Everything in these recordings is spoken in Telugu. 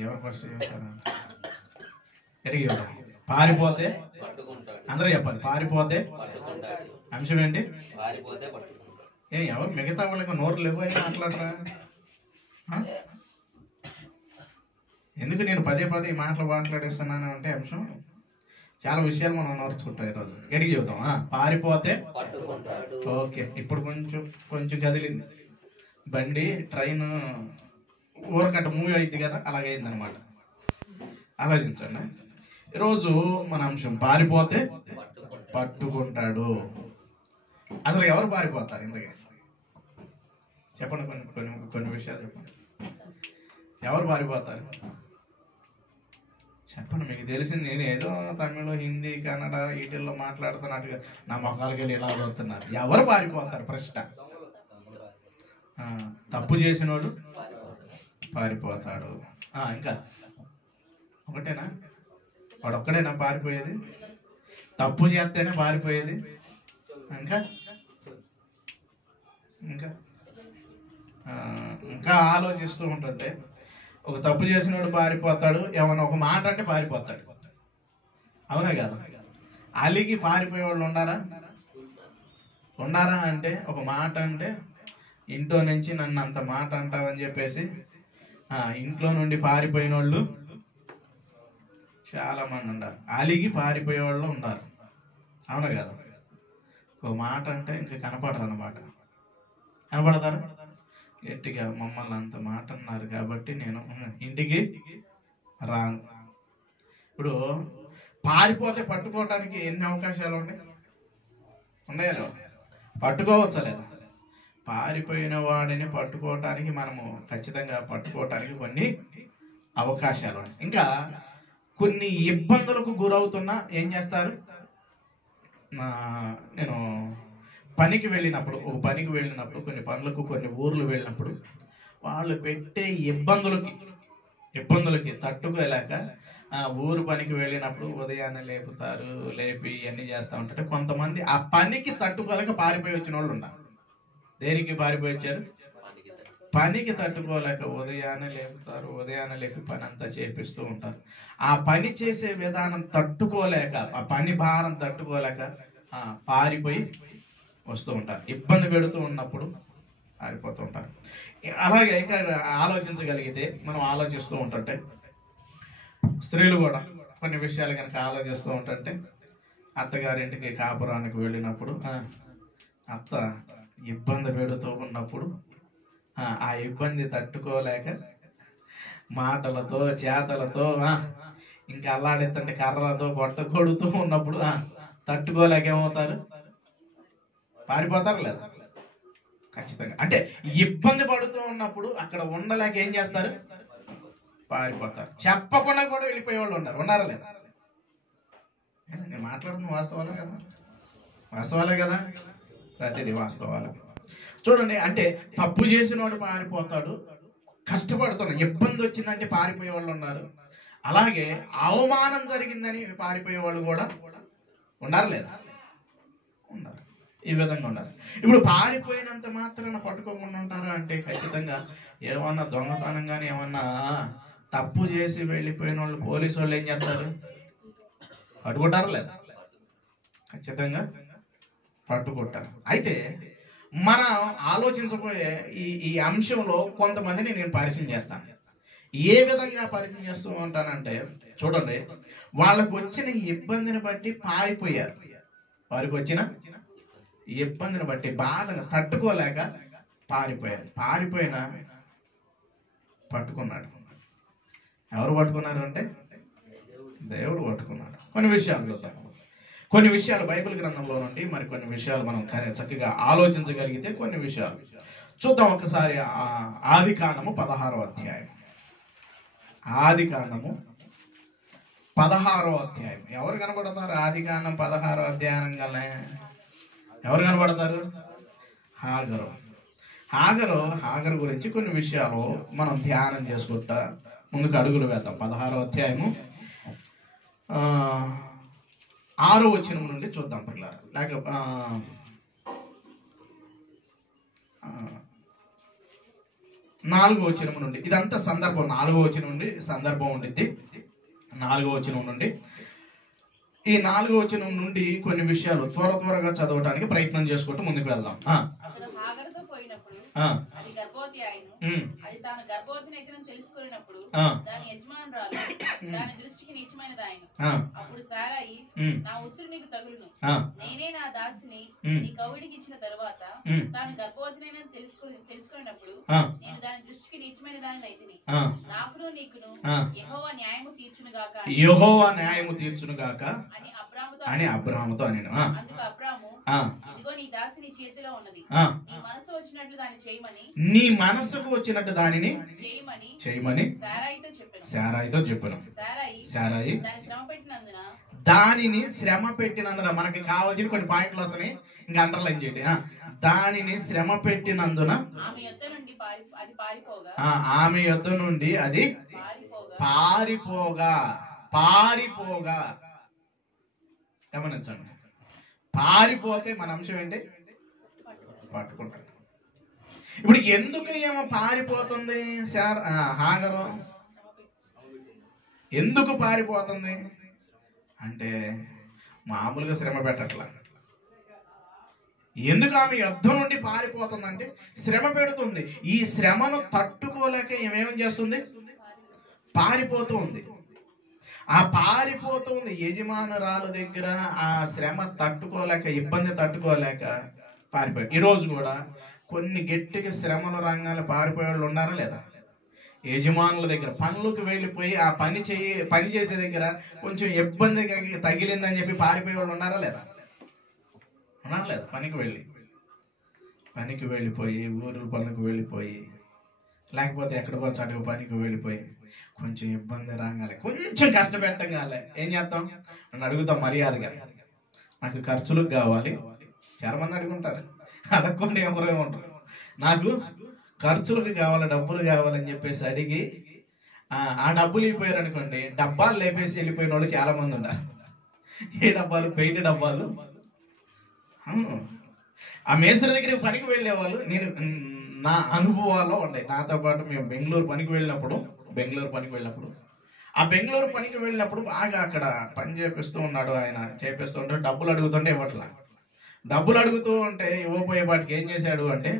ఎవరు ఫస్ట్ చెప్తారా? ఎడిగి పారిపోతే అందరూ చెప్పాలి. పారిపోతే అంశం ఏంటి? ఎవరు మిగతా వాళ్ళకి నోరు లేవు అని మాట్లాడరా? ఎందుకు నేను పదే పదే ఈ మాటలు మాట్లాడేస్తున్నాను అంటే అంశం చాలా విషయాలు మనం నోర్చుకుంటాం ఈరోజు. ఎడిగి చూద్దాం. పారిపోతే ఓకే. ఇప్పుడు కొంచెం కదిలింది బండి, ట్రైన్ ఊరకట్ట మూవీ అయింది కదా, అలాగైంది అనమాట. ఆలోచించండి. ఈరోజు మన అంశం పారిపోతే పట్టుకుంటాడు. అసలు ఎవరు పారిపోతారు ఇంతకీ? చెప్పండి. కొన్ని విషయాలు చెప్పండి. ఎవరు పారిపోతారు చెప్పండి. మీకు తెలిసింది నేను ఏదో తమిళ, హిందీ, కన్నడ వీటిల్లో మాట్లాడుతున్నట్టుగా నా మొక్కలకి వెళ్ళి ఇలా చదువుతున్నారు. ఎవరు పారిపోతారు? ప్రశ్న. తప్పు చేసినోడు పారిపోతాడు. ఇంకా ఒకటేనా? వాడు ఒక్కడేనా పారిపోయేది? తప్పు చేస్తేనే పారిపోయేది? ఇంకా ఇంకా ఇంకా ఆలోచిస్తూ ఉంటుంది. ఒక తప్పు చేసినోడు పారిపోతాడు, ఏమన్నా ఒక మాట అంటే పారిపోతాడు. అవునా కదా? అలిగి పారిపోయే వాళ్ళు ఉన్నారా అంటే ఒక మాట అంటే ఇంట్లో నుంచి నన్ను అంత మాట అంటావని చెప్పేసి ఇంట్లో నుండి పారిపోయిన వాళ్ళు చాలా మంది ఉన్నారు. అలిగి పారిపోయే వాళ్ళు ఉన్నారు. అవునా కదా? ఒక మాట అంటే ఇంకా కనపడరు అన్నమాట. కనపడతారు గట్టిగా, మమ్మల్ని అంత మాట అన్నారు కాబట్టి నేను ఇంటికి రాను. ఇప్పుడు పారిపోతే పట్టుకోవటానికి ఎన్ని అవకాశాలు ఉన్నాయో పట్టుకోవచ్చా లేదా? పారిపోయిన వాడిని పట్టుకోవటానికి మనము ఖచ్చితంగా పట్టుకోవటానికి కొన్ని అవకాశాలు ఉన్నాయి. ఇంకా కొన్ని ఇబ్బందులకు గురవుతున్నా ఏం చేస్తారు? నేను పనికి వెళ్ళినప్పుడు కొన్ని పనులకు కొన్ని ఊర్లు వెళ్ళినప్పుడు వాళ్ళు పెట్టే ఇబ్బందులకి తట్టుకోలేక ఊరు పనికి వెళ్ళినప్పుడు ఉదయాన్నే లేపి ఇవన్నీ చేస్తూ ఉంటారు. కొంతమంది ఆ పనికి తట్టుకోలేక పారిపోయి వచ్చిన వాళ్ళు ఉన్నారు. దేనికి పారిపోయి వచ్చారు? పనికి తట్టుకోలేక ఉదయాన్నే లేపి పని అంతా చేపిస్తూ ఉంటారు. ఆ పని చేసే విధానం తట్టుకోలేక, ఆ పని భారం తట్టుకోలేక పారిపోయి వస్తూ ఉంటారు. ఇబ్బంది పెడుతూ ఉన్నప్పుడు పారిపోతూ ఉంటారు. అలాగే ఇంకా ఆలోచించగలిగితే మనం ఆలోచిస్తూ ఉంటుంటే స్త్రీలు కూడా కొన్ని విషయాలు కనుక ఆలోచిస్తూ ఉంటుంటే అత్తగారింటికి కాపురానికి వెళ్ళినప్పుడు అత్త ఇబ్బంది పెడుతూ ఉన్నప్పుడు ఆ ఇబ్బంది తట్టుకోలేక మాటలతో చేతలతో ఇంకా అల్లాడితే కర్రలతో కొడుతూ ఉన్నప్పుడు తట్టుకోలేక ఏమవుతారు? పారిపోతారు లేదా? ఖచ్చితంగా. అంటే ఇబ్బంది పడుతూ ఉన్నప్పుడు అక్కడ ఉండలేక ఏం చేస్తారు? పారిపోతారు. చెప్పకుండా కూడా వెళ్ళిపోయే వాళ్ళు ఉన్నారా లేదా? నేను మాట్లాడుతున్న వాస్తవాలే కదా? ప్రతిదీ వాస్తవాలు. చూడండి, అంటే తప్పు చేసినోడు పారిపోతాడు, కష్టపడుతున్నాడు, ఇబ్బంది వచ్చిందంటే పారిపోయే వాళ్ళు ఉన్నారు. అలాగే అవమానం జరిగిందని పారిపోయే వాళ్ళు కూడా ఉన్నారు లేదా? ఉన్నారు. ఈ విధంగా ఉన్నారు. ఇప్పుడు పారిపోయినంత మాత్రాన పట్టుకోకుండా ఉంటారా అంటే ఖచ్చితంగా ఏమన్నా దొంగతనం కానీ ఏమన్నా తప్పు చేసి వెళ్ళిపోయిన వాళ్ళు పోలీసు వాళ్ళు ఏం చేస్తారు? పట్టుకుంటారా లేదా? ఖచ్చితంగా పట్టుకుంటారు. అయితే మనం ఆలోచించబోయే ఈ అంశంలో కొంతమందిని నేను పరిచయం చేస్తాను. ఏ విధంగా పరిచయం చేస్తూ ఉంటానంటే, చూడండి, వాళ్ళకు వచ్చిన ఇబ్బందిని బట్టి పారిపోయారు. వారికి వచ్చిన ఇబ్బందిని బట్టి బాధను తట్టుకోలేక పారిపోయారు. పారిపోయిన పట్టుకున్నాడు. ఎవరు పట్టుకున్నారు అంటే దేవుడు పట్టుకున్నాడు. కొన్ని విషయాలు చూద్దాం. కొన్ని విషయాలు బైబిల్ గ్రంథంలో నుండి మరి కొన్ని విషయాలు మనం చక్కగా ఆలోచించగలిగితే కొన్ని విషయాలు చూద్దాం. ఒకసారి ఆదికాండము 16వ అధ్యాయం. ఆదికాండము 16వ అధ్యాయం. ఎవరు కనబడతారు? ఆదికాండం 16వ అధ్యాయం గలే ఎవరు కనబడతారు? హాగరు గురించి కొన్ని విషయాలు మనం ధ్యానం చేసుకుంటా ముందుకు అడుగులు వేద్దాం. 16వ అధ్యాయము 6వ వచనం నుండి చూద్దాం పిల్లలు. లేక 4వ వచనం నుండి, ఇదంతా సందర్భం, 4వ వచనం నుండి సందర్భం ఉండిద్ది. 4వ వచనం నుండి, ఈ 4వ వచనం నుండి కొన్ని విషయాలు త్వరగా చదవడానికి ప్రయత్నం చేసుకుంటూ ముందుకు వెళ్దాం. అది తాను గర్భవతినైతేనని తెలుసుకున్నప్పుడు దాని యజమానురాలు దాని దృష్టికి నీచమైనదాయను. అప్పుడు సారాయి, నా ఉసురు నీకు తగులును, నేనే నా దాసిని నీ కౌగిడికి ఇచ్చిన తరువాత తాను గర్భవతినైనని తెలుసుకున్నప్పుడు నేను దాని దృష్టికి నీచమైన దానిని అయితిని. నాకును నీకును యెహోవా న్యాయము తీర్చును గాక అని అబ్రాహాముతో అనెను. అందుకు అబ్రాహాము, ఇదిగో నీ దాసి నీ చేతిలో ఉన్నది, నీ మనసు వచ్చినట్లు దాన్ని చేయమని, నీ మనసుకు వచ్చినట్టు దానిని చేయమని సారాయితో చెప్పాను. సారాయి దానిని శ్రమ పెట్టినందున, మనకి కావాల్సిన కొన్ని పాయింట్లు వస్తున్నాయి, ఇంకా అండర్లైన్ చేయండి. దానిని శ్రమ పెట్టినందున ఆమె యొద్ద నుండి అది పారిపోగా గమనించండి. పారిపోతే మన అంశం ఏంటి? పట్టుకుంటాడు. ఇప్పుడు ఎందుకు ఏమో పారిపోతుంది హాగరు? ఎందుకు పారిపోతుంది అంటే మామూలుగా శ్రమ పెట్టట్లా. ఎందుకు ఆమె యుద్ధం నుండి పారిపోతుందంటే శ్రమ పెడుతుంది. ఈ శ్రమను తట్టుకోలేక ఏమేమని చేస్తుంది? పారిపోతూ ఉంది. ఆ పారిపోతూ ఉంది యజమానురాలు దగ్గర. ఆ శ్రమ తట్టుకోలేక, ఇబ్బంది తట్టుకోలేక పారిపోయాడు. ఈరోజు కూడా కొన్ని గట్టిగా శ్రమల రంగాలు పారిపోయే వాళ్ళు ఉన్నారా లేదా? యజమానుల దగ్గర పనులకు వెళ్ళిపోయి ఆ పని చేసే దగ్గర కొంచెం ఇబ్బంది తగిలిందని చెప్పి పారిపోయే వాళ్ళు ఉన్నారా లేదా? ఉన్నారు లేదా? పనికి వెళ్ళిపోయి ఊరు పనులకు వెళ్ళిపోయి, లేకపోతే ఎక్కడికో చదువు పనికి వెళ్ళిపోయి కొంచెం ఇబ్బంది రాగాలి, కొంచెం కష్టపెట్టగాలి, ఏం చేస్తాం? నన్ను అడుగుతాం మర్యాదగా, నాకు ఖర్చులకు కావాలి. చాలా మంది అడుగుంటారు, అడగకుండా ఎవరో ఉంటారు. నాకు ఖర్చులకు కావాలి, డబ్బులు కావాలని చెప్పేసి అడిగి ఆ డబ్బులు అయిపోయారు అనుకోండి, డబ్బాలు లేపేసి వెళ్ళిపోయిన వాళ్ళు చాలా మంది ఉన్నారు. ఏ డబ్బాలు? పెయింట్ డబ్బాలు. ఆ మేస్త్రి దగ్గర పనికి వెళ్ళేవాళ్ళు, నేను నా అనుభవాల్లో ఉన్నాయి. నాతో పాటు మేము బెంగళూరు పనికి వెళ్ళినప్పుడు ఆ బెంగళూరు పనికి వెళ్ళినప్పుడు బాగా అక్కడ పని చేపిస్తూ ఉన్నాడు ఆయన. చేపిస్తూ ఉంటే డబ్బులు అడుగుతుంటే ఇవ్వట్లా. డబ్బులు అడుగుతూ ఉంటే ఇవ్వబోయే వాటికి ఏం చేశాడు అంటే,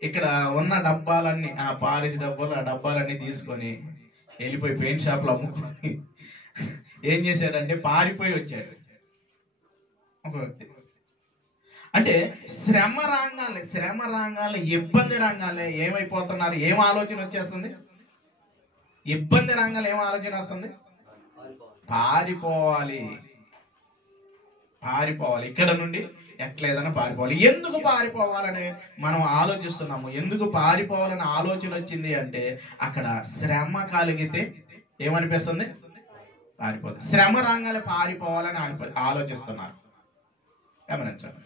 ఇక్కడ ఉన్న డబ్బాలన్నీ, ఆ పాలిష్ డబ్బాలు, ఆ డబ్బాలన్నీ తీసుకొని వెళ్ళిపోయి పెయింట్ షాప్లో అమ్ముకొని ఏం చేశాడంటే పారిపోయి వచ్చాడు ఒక వ్యక్తి. అంటే శ్రమ రంగాలే ఇబ్బంది రంగాలే ఏమైపోతున్నారు? ఏం ఆలోచన వచ్చేస్తుంది? ఇబ్బంది రంగాలు ఏం ఆలోచన వస్తుంది? పారిపోవాలి. ఇక్కడ నుండి ఎట్లేదన్నా పారిపోవాలి. ఎందుకు పారిపోవాలని మనం ఆలోచిస్తున్నాము? ఎందుకు పారిపోవాలని ఆలోచన వచ్చింది అంటే, అక్కడ శ్రమ కలిగితే ఏమనిపిస్తుంది? పారిపోతుంది. శ్రమ రంగాలే పారిపోవాలని ఆలోచిస్తున్నారు. గమనించండి.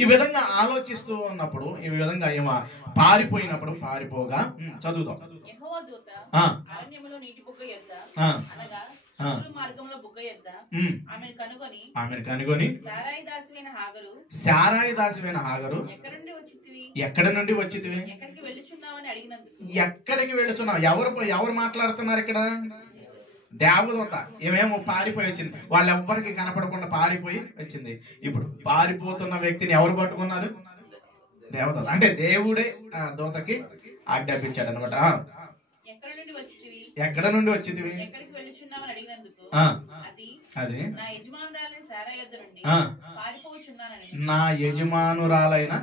ఈ విధంగా ఆలోచిస్తూ ఉన్నప్పుడు, ఈ విధంగా ఏమో పారిపోయినప్పుడు, పారిపోగా చదువుదాం. ఆమెను కనుగొని సారాయి దాసివైన హాగరు, ఎక్కడి నుండి వచ్చితివి? ఎక్కడికి వెళుచున్నావు? ఎవరు మాట్లాడుతున్నారు ఇక్కడ? దేవదూత ఏమేమో పారిపోయి వచ్చింది. వాళ్ళెవ్వరికి కనపడకుండా పారిపోయి వచ్చింది. ఇప్పుడు పారిపోతున్న వ్యక్తిని ఎవరు పట్టుకున్నారు? దేవదూత. అంటే దేవుడే ఆ దూతకి ఆజ్ఞాపించాడు అనమాట. ఎక్కడ నుండి వచ్చితివి? అది నా యజమానురాలైన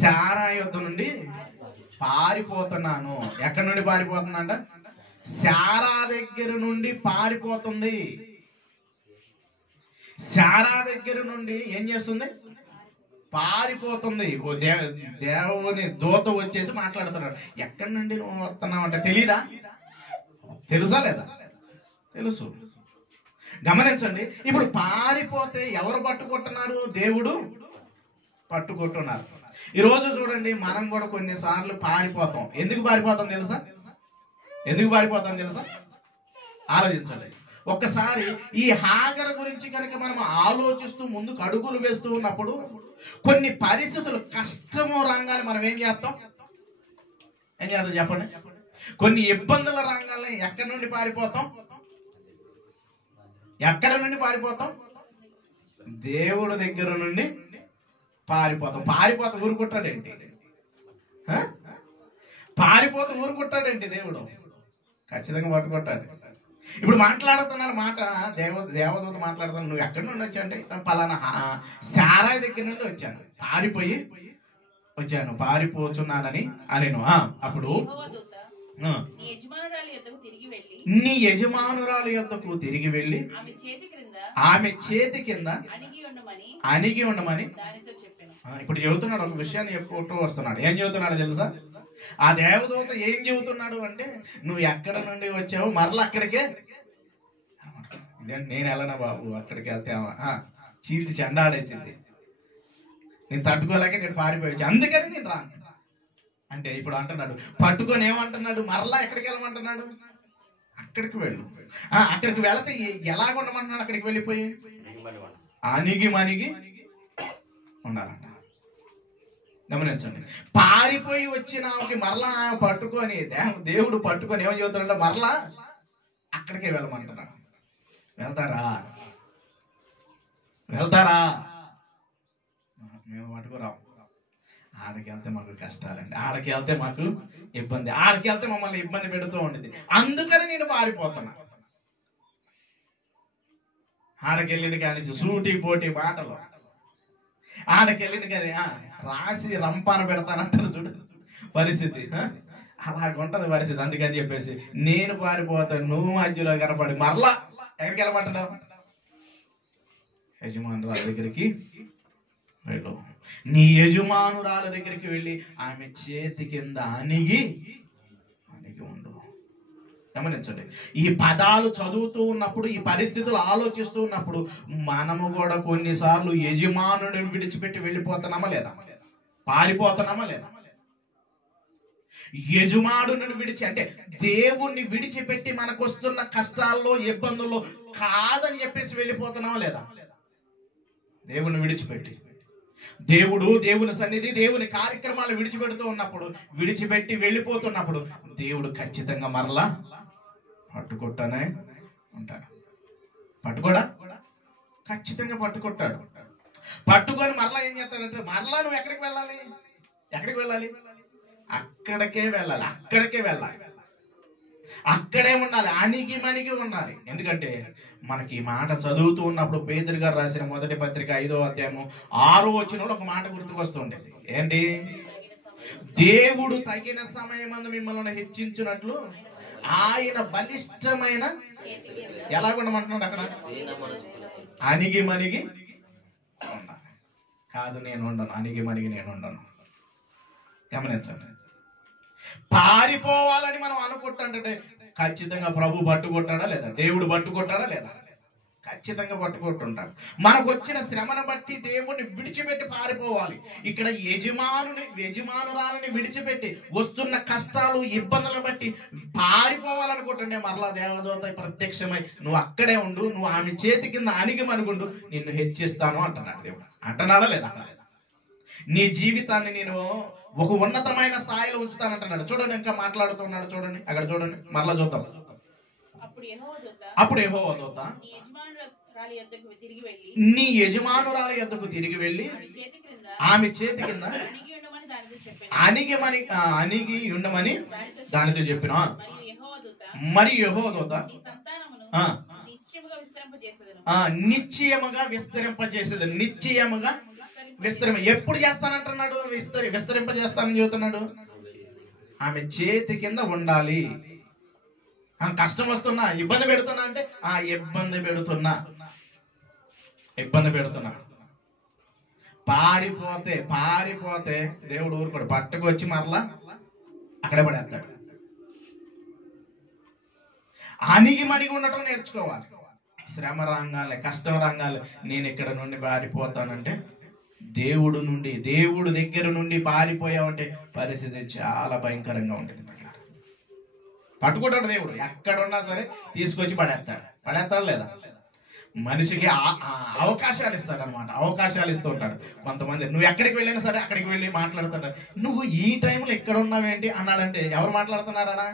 సారాయి యొద్ద నుండి పారిపోతున్నాను. ఎక్కడి నుండి పారిపోతుందంట? శారా దగ్గర నుండి పారిపోతుంది. శారా దగ్గర నుండి ఏం చేస్తుంది? పారిపోతుంది. దేవుని దూత వచ్చేసి మాట్లాడుతున్నాడు. ఎక్కడి నుండి నువ్వు వస్తున్నావు అంటే తెలీదా? తెలుసా లేదా? తెలుసు. గమనించండి. ఇప్పుడు పారిపోతే ఎవరు పట్టుకుంటున్నారు? దేవుడు పట్టుకుంటున్నారు. ఈరోజు చూడండి, మనం కూడా కొన్నిసార్లు పారిపోతాం. ఎందుకు పారిపోతాం తెలుసా? ఆలోచించండి ఒక్కసారి. ఈ హాగర్ గురించి కనుక మనం ఆలోచిస్తూ ముందుకు అడుగులు వేస్తూ ఉన్నప్పుడు కొన్ని పరిస్థితులు, కష్టము రంగాలు మనం ఏం చేస్తాం? ఏం చేద్దాం చెప్పండి? కొన్ని ఇబ్బందుల రంగాల్లో ఎక్కడి నుండి పారిపోతాం? ఎక్కడ నుండి పారిపోతాం? దేవుడి దగ్గర నుండి పారిపోతాం. ఊరుకుంటాడేంటి? పారిపోతే ఊరుకుంటాడేంటి దేవుడు? ఖచ్చితంగా పట్టుకుంటాడు. ఇప్పుడు మాట్లాడుతున్నాడు మాట, దేవదూత మాట్లాడుతున్నాడు. నువ్వు ఎక్కడి నుండి వచ్చావంటే పలానా సారాయి దగ్గర నుండి వచ్చాను, పారిపోతున్నానని అనేను. అప్పుడు నీ యజమానురాలు యొద్దకు తిరిగి వెళ్ళి ఆమె చేతి కింద అణిగి ఉండమని. ఇప్పుడు చెబుతున్నాడు ఒక విషయాన్ని చెప్పుకుంటూ వస్తున్నాడు. ఏం చెబుతున్నాడు తెలుసా? ఆ దేవదూత ఏం చెబుతున్నాడు అంటే, నువ్వు ఎక్కడ నుండి వచ్చావు మరలా అక్కడికే. నేను వెళ్ళనా బాబు, అక్కడికి వెళ్తే చీల్చి చెండాడేసింది, నేను తట్టుకోలేక నేను పారిపోయచ్చు, అందుకని నేను రాను అంటే. ఇప్పుడు అంటున్నాడు పట్టుకొని ఏమంటున్నాడు? మరలా ఎక్కడికి వెళ్ళమంటున్నాడు? అక్కడికి వెళ్ళు. అక్కడికి వెళితే ఎలాగుండమంటున్నాడు? అక్కడికి వెళ్ళిపోయి అణిగి మణిగి ఉండాలంట. గమనించండి. పారిపోయి వచ్చిన మరలా పట్టుకొని దేవుడు పట్టుకొని ఏమని చెబుతాడంటే మరలా అక్కడికే వెళ్ళమంటున్నాడు. వెళ్తారా? మేము పట్టుకురాం. ఆడికి వెళ్తే మాకు కష్టాలండి, ఆడికి వెళ్తే మాకు ఇబ్బంది, ఆడికి వెళ్తే మమ్మల్ని ఇబ్బంది పెడుతూ ఉండేది, అందుకని నేను పారిపోతున్నా. ఆడకెళ్ళింది కానీ సూటి పోటీ మాటలు, ఆడకెళ్ళింది కానీ రాసి రంపాన పెడతానంటారు చూడు పరిస్థితి. అలాగుంటది పరిస్థితి. అందుకని చెప్పేసి నేను పారిపోతాను, నువ్వు మధ్యలో కనపడి మరలా ఎక్కడికి వెళ్ళమంటాడు? యజమానురాల దగ్గరికి వెళ్ళు. నీ యజమానురాల దగ్గరికి వెళ్ళి ఆమె చేతి కింద అణిగి ఉండు. గమనించండి. ఈ పదాలు చదువుతూ ఉన్నప్పుడు, ఈ పరిస్థితులు ఆలోచిస్తూ ఉన్నప్పుడు మనము కూడా కొన్నిసార్లు యజమానుడిని విడిచిపెట్టి వెళ్ళిపోతున్నామా లేదా? పారిపోతున్నామా లేదా? యజమానుడిని విడిచి అంటే దేవుణ్ణి విడిచిపెట్టి మనకు వస్తున్న కష్టాల్లో ఇబ్బందుల్లో కాదని చెప్పేసి వెళ్ళిపోతున్నామా లేదా? దేవుణ్ణి విడిచిపెట్టి దేవుని సన్నిధి, దేవుని కార్యక్రమాలు విడిచిపెట్టి వెళ్ళిపోతున్నప్పుడు దేవుడు ఖచ్చితంగా మరలా పట్టుకుంటానే ఉంటాడు. పట్టుకోడా? ఖచ్చితంగా పట్టుకుంటాడు. పట్టుకొని మరలా ఏం చేస్తాడంటే, మరలా నువ్వు ఎక్కడికి వెళ్ళాలి? అక్కడికే వెళ్ళాలి. అక్కడే ఉండాలి, అణిగి మణిగి ఉండాలి. ఎందుకంటే మనకి ఈ మాట చదువుతూ ఉన్నప్పుడు పేతురు గారు రాసిన మొదటి పత్రిక 5వ అధ్యాయము 6వ వచనంలో ఒక మాట గుర్తుకొస్తుండేది. ఏంటి? దేవుడు తగిన సమయమందు మిమ్మల్ని హెచ్చించినట్లు ఆయన బలిష్టమైన ఎలాగుండమంటున్నాడు అక్కడ? అణిగి మణిగి ఉండాలి. కాదు నేను ఉండను, అణిగి మణిగి నేను ఉండను. గమనించండి. పారిపోవాలని మనం అనుకుంటుంటే ఖచ్చితంగా ప్రభు పట్టుకుంటాడా లేదా? దేవుడు పట్టుకుంటాడా లేదా? ఖచ్చితంగా పట్టుకుంటుంటాడు. మనకు వచ్చిన శ్రమను బట్టి దేవుణ్ణి విడిచిపెట్టి పారిపోవాలి. ఇక్కడ యజమానురాలని విడిచిపెట్టి వస్తున్న కష్టాలు ఇబ్బందులను బట్టి పారిపోవాలనుకుంటుండే మరలా దేవదూత ప్రత్యక్షమై నువ్వు అక్కడే ఉండు, నువ్వు ఆమె చేతి కింద అణిగి మణిగుండు, నిన్ను హెచ్చిస్తాను అంటున్నాడు దేవుడు. అంటున్నాడా లేదా? నీ జీవితాన్ని నేను ఒక ఉన్నతమైన స్థాయిలో ఉంచుతానంటున్నాడు. చూడండి, ఇంకా మాట్లాడుతున్నాడు. చూడండి, అక్కడ చూడండి, మరలా చూద్దాం. అప్పుడు యెహోవా దూత నీ యజమానురాలి యొద్దకు తిరిగి వెళ్ళి ఆమె చేతి కింద అణిగి ఉండమని దానితో చెప్పిన. మరి యెహోవా దూత నిశ్చయముగా విస్తరింపజేసేది. ఎప్పుడు చేస్తానంటున్నాడు? విస్తరింపజేస్తానని చెబుతున్నాడు. ఆమె చేతి కింద ఉండాలి. కష్టం వస్తున్నా, ఇబ్బంది పెడుతున్నా అంటే ఇబ్బంది పెడుతున్నా పారిపోతే దేవుడు ఊరుకోడు, పట్టుకొచ్చి మరలా అక్కడే పడేస్తాడు. అణిగి మణిగి ఉండటం నేర్చుకోవాలి. శ్రమ రంగాలే, కష్టం రంగాలే, నేను ఇక్కడ నుండి పారిపోతానంటే దేవుడు దగ్గర నుండి పారిపోయావంటే పరిస్థితి చాలా భయంకరంగా ఉంటుంది. పట్టుకుంటాడు దేవుడు, ఎక్కడున్నా సరే తీసుకొచ్చి పడేస్తాడు లేదా? మనిషికి అవకాశాలు ఇస్తాడు అనమాట, అవకాశాలు ఇస్తూ ఉంటాడు. కొంతమంది నువ్వు ఎక్కడికి వెళ్ళినా సరే అక్కడికి వెళ్ళి మాట్లాడుతాడు. నువ్వు ఈ టైంలో ఎక్కడ ఉన్నావేంటి అన్నాడంటే ఎవరు మాట్లాడుతున్నారా?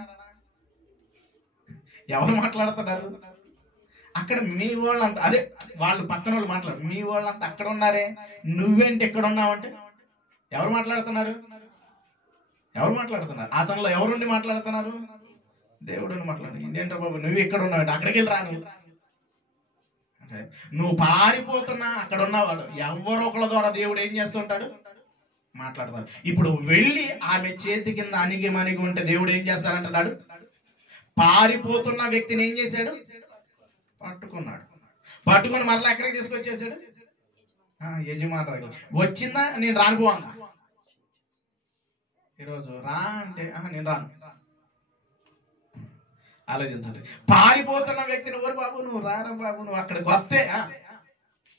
ఎవరు మాట్లాడుతున్నారు? అక్కడ మీ వాళ్ళంతా, అదే వాళ్ళు పక్కన వాళ్ళు మాట్లాడు, మీ వాళ్ళంతా అక్కడ ఉన్నారే, నువ్వేంటి ఎక్కడ ఉన్నావంటే ఎవరు మాట్లాడుతున్నారు? ఎవరు మాట్లాడుతున్నారు? అతనిలో ఎవరుండి మాట్లాడుతున్నారు? దేవుడిని మాట్లాడు. ఇదేంటో బాబు నువ్వు ఎక్కడ ఉన్నావు, అక్కడికి వెళ్ళి రా. నువ్వు పారిపోతున్నా అక్కడ ఉన్నవాడు ఎవరో ఒకళ్ళ ద్వారా దేవుడు ఏం చేస్తూ ఉంటాడు? మాట్లాడతాడు. ఇప్పుడు వెళ్ళి ఆమె చేతి కింద అణిగి మణిగి ఉంటే దేవుడు ఏం చేస్తాడంటున్నాడు? పారిపోతున్న వ్యక్తిని ఏం చేశాడు? పట్టుకున్నాడు. పట్టుకుని మరలా ఎక్కడికి తీసుకొచ్చేసాడు? యజమాని వచ్చిందా, నేను రానుపోవాలా. ఈరోజు రా అంటే నేను రాను. ఆలోచించండి. పారిపోతున్న వ్యక్తిని ఓరు బాబు నువ్వు రారా బాబు, నువ్వు అక్కడికి వస్తే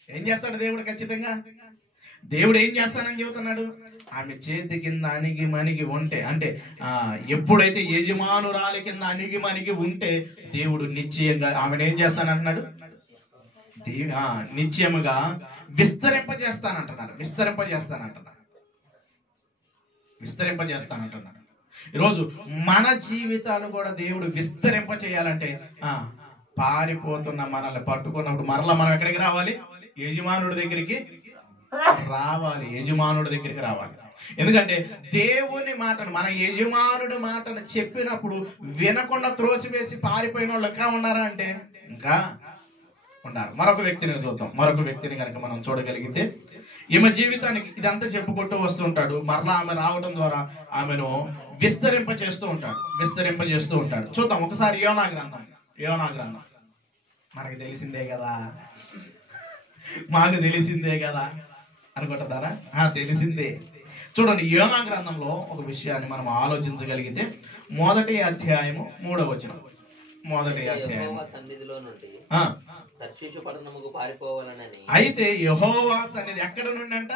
ఏం చేస్తాడు దేవుడు? ఖచ్చితంగా దేవుడు ఏం చేస్తానని చెబుతున్నాడు? ఆమె చేతి కింద అణిగి మణిగి ఉంటే, అంటే ఎప్పుడైతే యజమానురాలి కింద అణిగి మణిగి ఉంటే దేవుడు నిశ్చయంగా ఆమెను ఏం చేస్తానంటున్నాడు? నిశ్చయముగా విస్తరింపజేస్తానంటున్నాడు. విస్తరింపజేస్తానంటున్నాడు. ఈరోజు మన జీవితాలు కూడా దేవుడు విస్తరింప చేయాలంటే పారిపోతున్న మనల్ని పట్టుకున్నప్పుడు మరలా మనం ఎక్కడికి రావాలి? యజమానుడి దగ్గరికి రావాలి. ఎందుకంటే దేవుని మాటను, మన యజమానుడి మాటను చెప్పినప్పుడు వినకుండా త్రోసివేసి పారిపోయిన వాళ్ళు ఇంకా ఉన్నారా అంటే ఇంకా ఉన్నారు. మరొక వ్యక్తిని చూద్దాం. మరొక వ్యక్తిని కనుక మనం చూడగలిగితే, ఈమె జీవితానికి ఇదంతా చెప్పుకుంటూ వస్తూ ఉంటాడు. మరలా ఆమె రావడం ద్వారా ఆమెను విస్తరింప చేస్తూ ఉంటాడు. చూద్దాం ఒకసారి యోనా గ్రంథం. మనకు తెలిసిందే కదా అనుకుంటున్నారా? తెలిసిందే. చూడండి, యోనా గ్రంథంలో ఒక విషయాన్ని మనం ఆలోచించగలిగితే, మొదటి అధ్యాయము 3వ వచనం. అయితే యెహోవా సన్నిధి ఎక్కడ నుండి అంట?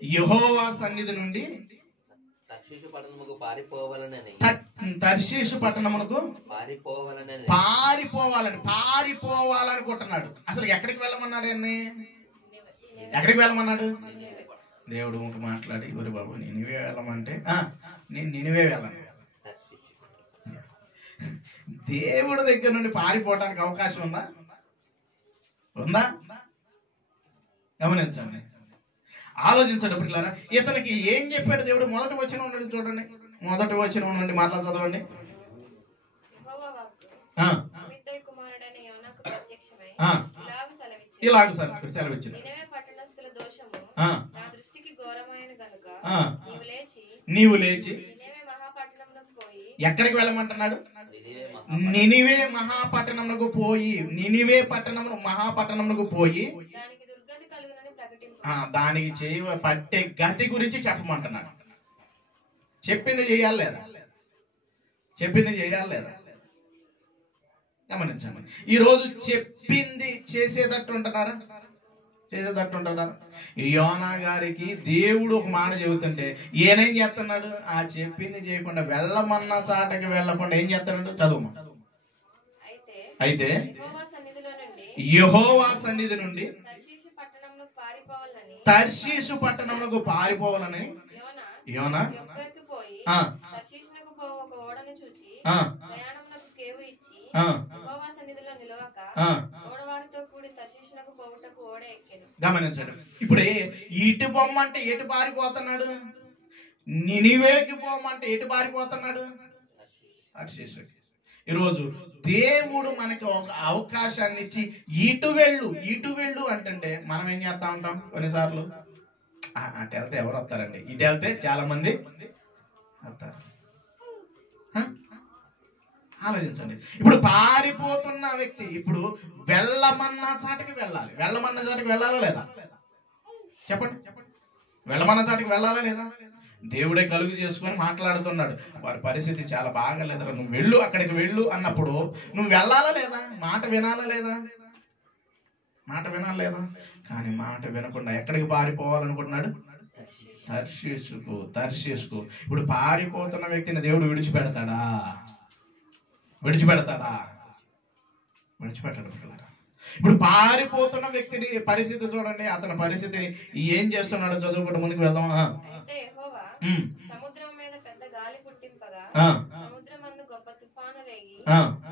యెహోవా సన్నిధి నుండి తర్షీషు పట్టణమునకు పారిపోవాలనుకుంటున్నాడు. అసలు ఎక్కడికి వెళ్ళమన్నాడు? దేవుడు మాట్లాడి, ఒరి బాబు నినివే వెళ్ళమంటే నేను నినివే వెళ్ళను. దేవుడి దగ్గర నుండి పారిపోవడానికి అవకాశం ఉందా? గమనించండి, ఆలోచించండి పిల్లరా. ఇతనికి ఏం చెప్పాడు దేవుడు? మొదటి వచనం నుండి చూడండి, మొదటి వచనం నుండి మాటలు చదవండి. ఇలాగ సెలవిచ్చింది, నీవు లేచి ఎక్కడికి వెళ్ళమంటున్నాడు? నినివే మహాపట్టణమునకు పోయి దానికి పట్టే గతి గురించి చెప్పమంటున్నాడు. చెప్పింది చేయాలి లేదా? గమనించండి. ఈరోజు చెప్పింది చేసేటట్టు ఉంటున్నారా? యోనా గారికి దేవుడు ఒక మాట చెబుతుంటే ఈయనేం చేస్తున్నాడు? చెప్పింది చేయకుండా, వెళ్ళమన్న చాటకి వెళ్ళకుండా ఏం చేస్తున్నాడు? చదువు. అయితే యెహోవా సన్నిధి నుండి తర్షీషు పట్టణమునకు పారిపోవాలని యోనా గమనించండి. ఇప్పుడు ఇటు బొమ్మంటే ఎటు పారిపోతున్నాడు? నినివేకి పోమంటే ఎటు పారిపోతున్నాడు? తర్షీషుకి. ఈరోజు దేవుడు మనకి ఒక అవకాశాన్ని ఇచ్చి ఇటు వెళ్ళు అంటే మనం ఏం చేస్తా ఉంటాం? కొన్నిసార్లు అటు వెళ్తే ఎవరు వస్తారండి, ఇటు వెళ్తే చాలా మంది వస్తారు. ఆలోచించండి. ఇప్పుడు పారిపోతున్న వ్యక్తి ఇప్పుడు వెళ్ళమన్న చాటుకి వెళ్ళాలా లేదా? చెప్పండి, వెళ్ళమన్న చాటుకి వెళ్ళాలా లేదా? దేవుడే కలుగు చేసుకొని మాట్లాడుతున్నాడు. వారి పరిస్థితి చాలా బాగాలేదురా, నువ్వు వెళ్ళు, అక్కడికి వెళ్ళు అన్నప్పుడు నువ్వు వెళ్ళాలా లేదా? మాట వినాలా లేదా? కానీ మాట వినకుండా ఎక్కడికి పారిపోవాలనుకుంటున్నాడు? తర్షీషుకు. ఇప్పుడు పారిపోతున్న వ్యక్తిని దేవుడు విడిచిపెడతాడా? విడిచిపెడతాడు. ఇప్పుడు పారిపోతున్న వ్యక్తిని పరిస్థితి చూడండి, అతని పరిస్థితిని ఏం చేస్తున్నాడో చదువుకుంటూ ముందుకు వెళ్దాం. అయితే యెహోవా సముద్రం మీద పెద్ద గాలి పుట్టింపగా సముద్రమందు గొప్ప తుఫాను రేగి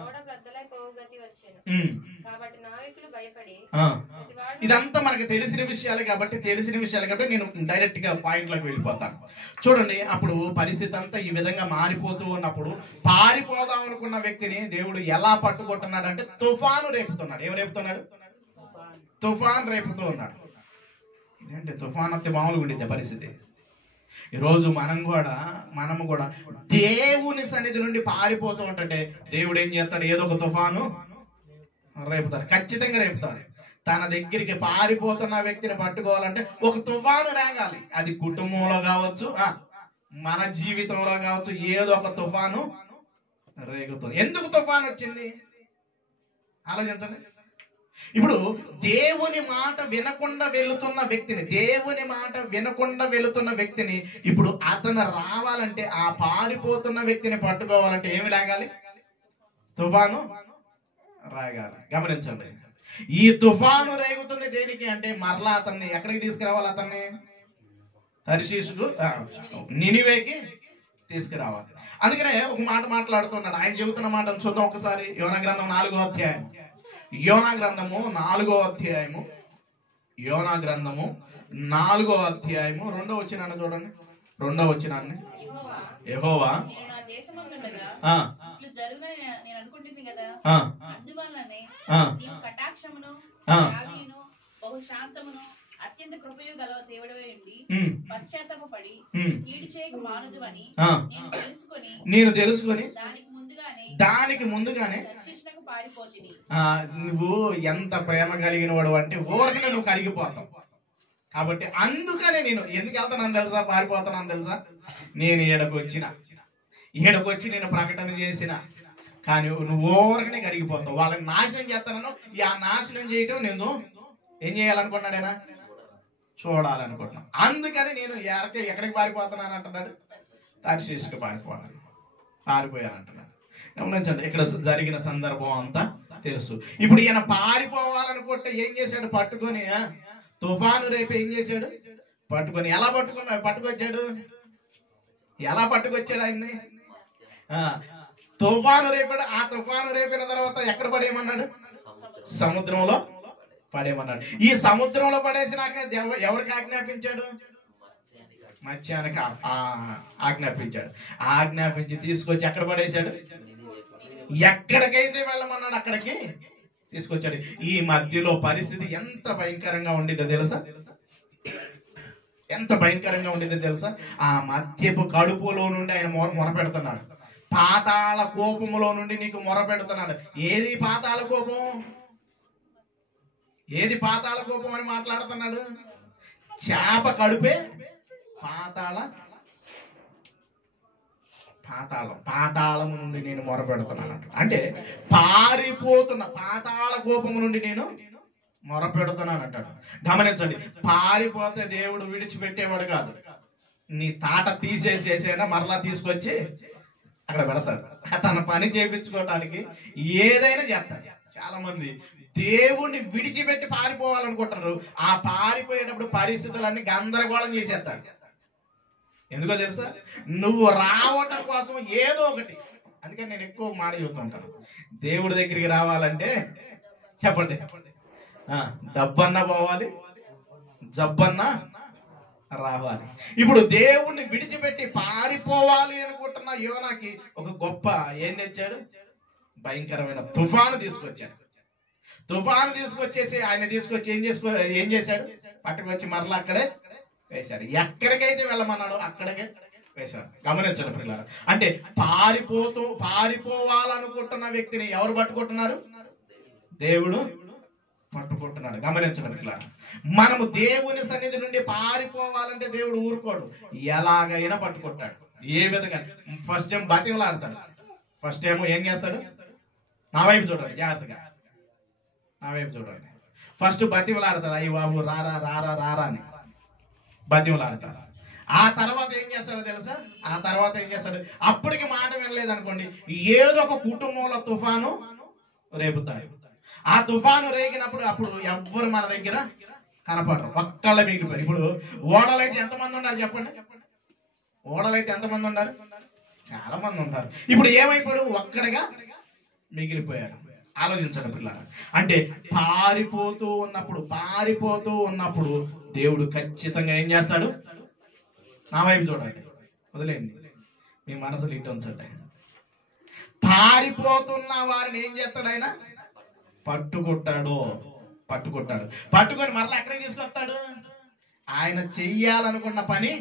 ఓడ బ్రద్దలై పోవుగతి వచ్చెను. కాబట్టి నావికులు భయపడి ఇదంతా మనకు తెలిసిన విషయాలు కాబట్టి నేను డైరెక్ట్ గా పాయింట్ లోకి వెళ్ళిపోతాను. చూడండి, అప్పుడు పరిస్థితి అంతా ఈ విధంగా మారిపోతూ ఉన్నప్పుడు పారిపోదాం అనుకున్న వ్యక్తిని దేవుడు ఎలా పట్టుకుంటున్నాడు అంటే తుఫాను రేపుతున్నాడు. ఏం రేపుతున్నాడు? తుఫాను రేపుతూ ఉన్నాడు. ఇదేంటి తుఫాను వస్తే మామూలుగా ఉండిద్ది పరిస్థితి. ఈరోజు మనము కూడా దేవుని సన్నిధి నుండి పారిపోతూ ఉంటే దేవుడు ఏం చేస్తాడు? ఏదో ఒక తుఫాను రేపుతాడు, ఖచ్చితంగా రేపుతాడు. తన దగ్గరికి పారిపోతున్న వ్యక్తిని పట్టుకోవాలంటే ఒక తుఫాను రేగాలి. అది కుటుంబంలో కావచ్చు, మన జీవితంలో కావచ్చు, ఏదో ఒక తుఫాను రేగుతుంది. ఎందుకు తుఫాను వచ్చింది ఆలోచించండి. ఇప్పుడు దేవుని మాట వినకుండా వెళుతున్న వ్యక్తిని ఇప్పుడు అతను రావాలంటే, ఆ పారిపోతున్న వ్యక్తిని పట్టుకోవాలంటే ఏమి లాగాలి? తుఫాను రాగాలి. గమనించండి, ఈ తుఫాను రేగుతుంది దేనికి అంటే మరలా అతన్ని ఎక్కడికి తీసుకురావాలి? అతన్ని తర్షీషుకు, నినివేకి తీసుకురావాలి. అందుకనే ఒక మాట మాట్లాడుతున్నాడు. ఆయన చెబుతున్న మాటను చూద్దాం ఒకసారి. యోనా గ్రంథం 4వ అధ్యాయం. యోనా గ్రంథము 4వ అధ్యాయము. యోనా గ్రంథము 4వ అధ్యాయము 2వ వచనాన్ని చూడండి. 2వ వచనాన్ని. యెహోవా అత్యంత కృపయు గల దేవుడవై ఉండి పశ్చాత్తాపపడి కీడు చేయక మానుదువని నేను తెలుసుకొని దానికి ముందుగానే పారిపోతుంది. నువ్వు ఎంత ప్రేమ కలిగిన వాడు అంటే ఊరికనే నువ్వు కరిగిపోతావు. కాబట్టి అందుకనే నేను ఎందుకు వెళ్తానని తెలుసా, పారిపోతానని తెలుసా? నేను ఈడకొచ్చి నేను ప్రకటన చేసిన, కానీ నువ్వు ఊరికనే కరిగిపోతావు. వాళ్ళని నాశనం చేస్తానను, ఆ నాశనం చేయటం నేను ఏం చేయాలనుకున్నాడైనా చూడాలనుకుంటున్నాను. అందుకని నేను ఎక్కడికి పారిపోతున్నాను అంటున్నాడు? తర్షీషుకు పారిపోయానంటున్నాడు. గమనించండి, ఇక్కడ జరిగిన సందర్భం అంతా తెలుసు. ఇప్పుడు ఈయన పారిపోవాలనుకుంటే ఏం చేశాడు? పట్టుకొని తుఫాను రేపు ఏం చేశాడు? పట్టుకొని ఎలా పట్టుకొచ్చాడు? ఆయన్ని తుఫాను రేపాడు. ఆ తుఫాను రేపిన తర్వాత ఎక్కడ పడేయమన్నాడు? సముద్రంలో పడేయమన్నాడు. ఈ సముద్రంలో పడేసినాక ఎవరికి ఆజ్ఞాపించాడు? మత్స్యానికి ఆజ్ఞాపించి తీసుకొచ్చి ఎక్కడ పడేశాడు? ఎక్కడికైతే వెళ్ళమన్నాడు అక్కడికి తీసుకొచ్చాడు. ఈ మధ్యలో పరిస్థితి ఎంత భయంకరంగా ఉండేదో తెలుసా? ఆ మధ్యపు కడుపులో నుండి ఆయన మొరపెడుతున్నాడు. పాతాళ కోపములో నుండి నీకు మొరపెడుతున్నాడు. ఏది పాతాళ కోపం అని మాట్లాడుతున్నాడు? చేప కడుపే పాతాళం నుండి నేను మొరపెడుతున్నాను అంటే పారిపోతున్న పాతాళ కోపము నుండి నేను మొరపెడుతున్నాను అంటాడు. గమనించండి, పారిపోతే దేవుడు విడిచిపెట్టేవాడు కాదు. నీ తాట తీసేసేసైనా మరలా తీసుకొచ్చి అక్కడ పెడతాడు. తన పని చేయించుకోవడానికి ఏదైనా చేస్తాడు. చాలా మంది దేవుణ్ణి విడిచిపెట్టి పారిపోవాలనుకుంటారు. ఆ పారిపోయేటప్పుడు పరిస్థితులన్నీ గందరగోళం చేసేస్తాడు. ఎందుకో తెలుసా? నువ్వు రావటం కోసం ఏదో ఒకటి. అందుకని నేను ఎక్కువ మాట చెబుతూ ఉంటాను, దేవుడి దగ్గరికి రావాలంటే చెప్పండి, డబ్బన్నా పోవాలి, జబ్బన్నా రావాలి. ఇప్పుడు దేవుణ్ణి విడిచిపెట్టి పారిపోవాలి అనుకుంటున్న యోనాకి ఒక గొప్ప ఏం తెచ్చాడు? భయంకరమైన తుఫాను తీసుకొచ్చేసి ఆయన తీసుకొచ్చి ఏం చేశాడు? పట్టుకొచ్చి మరలా అక్కడే వేశాడు. ఎక్కడికైతే వెళ్ళమన్నాడో అక్కడికే వేశాడు. గమనించండి పిల్లలు, అంటే పారిపోవాలనుకుంటున్న వ్యక్తిని ఎవరు పట్టుకుంటున్నారు? దేవుడు పట్టుకుంటున్నాడు. గమనించండి పిల్లలు, మనము దేవుని సన్నిధి నుండి పారిపోవాలంటే దేవుడు ఊరుకోడు, ఎలాగైనా పట్టుకుంటాడు. ఏ విధంగా? ఫస్ట్ టైం బతిమలాడతాడు. ఫస్ట్ టైం ఏం చేస్తాడు? నా వైపు చూడండి, జాగ్రత్తగా నా వైపు చూడండి. ఫస్ట్ బతిమలాడతాడు, అయ్యి బాబు రారా రారా రారా అని బతిమలాడతాడు. ఆ తర్వాత ఏం చేస్తాడో తెలుసా? అప్పటికి మాట వినలేదు అనుకోండి, ఏదో ఒక కుటుంబంలో తుఫాను రేపుతాడు. ఆ తుఫాను రేగినప్పుడు అప్పుడు ఎవ్వరు మన దగ్గర కనపడరు, ఒక్కళ్ళ మిగిలిపోయారు. ఇప్పుడు ఓడలైతే ఎంతమంది ఉన్నారు చెప్పండి? ఓడలైతే ఎంతమంది ఉన్నారు? చాలా మంది ఉంటారు. ఇప్పుడు ఏమైపోయాడు? ఒక్కడిగా మిగిలిపోయాడు. ఆలోచించండి పిల్లలు. అంటే పారిపోతూ ఉన్నప్పుడు దేవుడు ఖచ్చితంగా ఏం చేస్తాడు? నా వైపు చూడండి, వదిలేండి, మీ మనసులు ఇటు ఉంచండి. పారిపోతున్న వారిని ఏం చేస్తాడు? ఆయన పట్టుకుంటాడు. పట్టుకొని మరలా ఎక్కడికి తీసుకొస్తాడు? ఆయన చెయ్యాలనుకున్న పని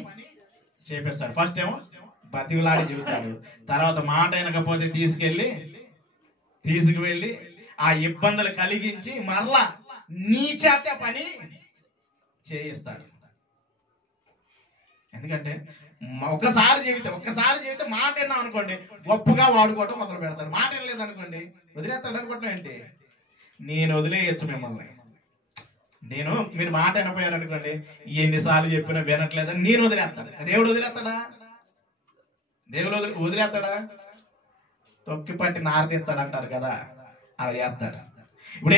చేపిస్తాడు. ఫస్ట్ ఏమో బతిలాడి చెబుతాడు, తర్వాత మాట వినకపోతే తీసుకువెళ్ళి ఆ ఇబ్బందులు కలిగించి మరలా నీ చేత పని చేయిస్తాడు. ఎందుకంటే ఒక్కసారి చెబితే మాట విన్నాం అనుకోండి, గొప్పగా వాడుకోవటం మొదలు పెడతాడు. మాట వినలేదు అనుకోండి, వదిలేస్తాడు అనుకోవటం ఏంటి? నేను వదిలేయచ్చు మిమ్మల్ని. మీరు మాట వినపోయారు అనుకోండి, ఎన్నిసార్లు చెప్పినా వినట్లేదని నేను వదిలేస్తాను. దేవుడు వదిలేస్తాడా? వదిలేస్తాడా? తొక్కి పట్టి నారదీస్తాడు అంటారు కదా, అలా చేస్తాడు. ఇప్పుడు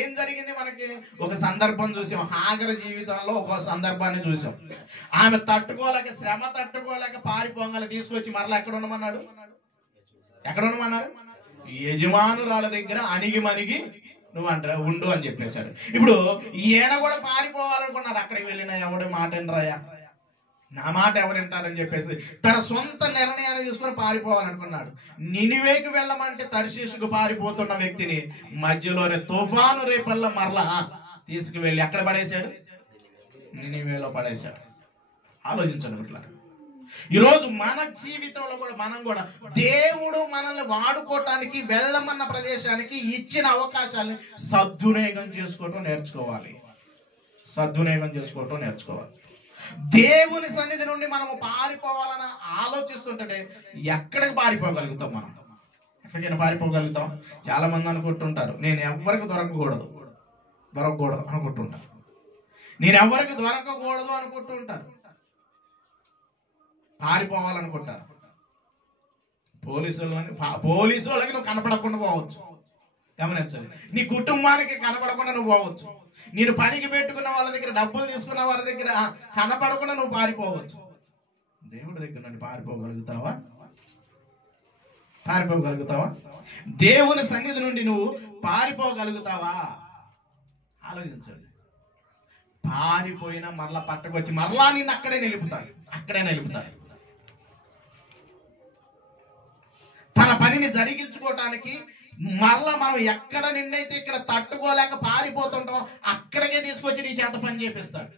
ఏం జరిగింది? మనకి ఒక సందర్భం చూసాం. హాగరు జీవితంలో ఒక సందర్భాన్ని చూసాం. ఆమె శ్రమ తట్టుకోలేక పారిపోంగలు తీసుకొచ్చి మరలా ఎక్కడ ఉండమన్నారు? యజమానురాల దగ్గర అణిగి నువ్వు ఉండు అని చెప్పేశాడు. ఇప్పుడు ఈయన కూడా పారిపోవాలనుకున్నారు. అక్కడికి వెళ్ళిన ఎవడు మాట వినరాయా, నా మాట ఎవరు వింటారని చెప్పేసి తన సొంత నిర్ణయాన్ని తీసుకొని పారిపోవాలనుకున్నాడు. నినివేకి వెళ్ళమంటే తర్షీషుకు పారిపోతున్న వ్యక్తిని మధ్యలోనే తుఫాను రేపల్లా మరలా తీసుకువెళ్ళి ఎక్కడ పడేశాడు? నినివేలో పడేశాడు. ఆలోచించండి ఇట్లా. ఈరోజు మన జీవితంలో కూడా మనం కూడా దేవుడు మనల్ని వాడుకోవటానికి, వెళ్ళమన్న ప్రదేశానికి ఇచ్చిన అవకాశాలను సద్వినియోగం చేసుకోవటం నేర్చుకోవాలి. దేవుని సన్నిధి నుండి మనము పారిపోవాలని ఆలోచిస్తుంటే ఎక్కడికి పారిపోగలుగుతాం? మనం ఎక్కడికైనా పారిపోగలుగుతాం? చాలా మంది అనుకుంటుంటారు, నేను ఎవరికి దొరకకూడదు అనుకుంటుంటారు. పారిపోవాలనుకుంటారు. పోలీసు వాళ్ళకి నువ్వు కనపడకుండా పోవచ్చు. గమనించండి, నీ కుటుంబానికి కనపడకుండా నువ్వు పోవచ్చు. నేను పనికి పెట్టుకున్న వాళ్ళ దగ్గర, డబ్బులు తీసుకున్న వాళ్ళ దగ్గర కనపడకుండా నువ్వు పారిపోవచ్చు. దేవుడి దగ్గర నుండి పారిపోగలుగుతావా? దేవుని సన్నిధి నుండి నువ్వు పారిపోగలుగుతావా? ఆలోచించండి. పారిపోయినా మరలా పట్టుకొచ్చి మరలా నిన్ను అక్కడే నిలుపుతాడు. తన పనిని జరిగించుకోవటానికి మరలా మనం ఎక్కడ నిన్నైతే ఇక్కడ తట్టుకోలేక పారిపోతుంటాం, అక్కడికే తీసుకొచ్చి నీ చేత పని చేపిస్తాడు.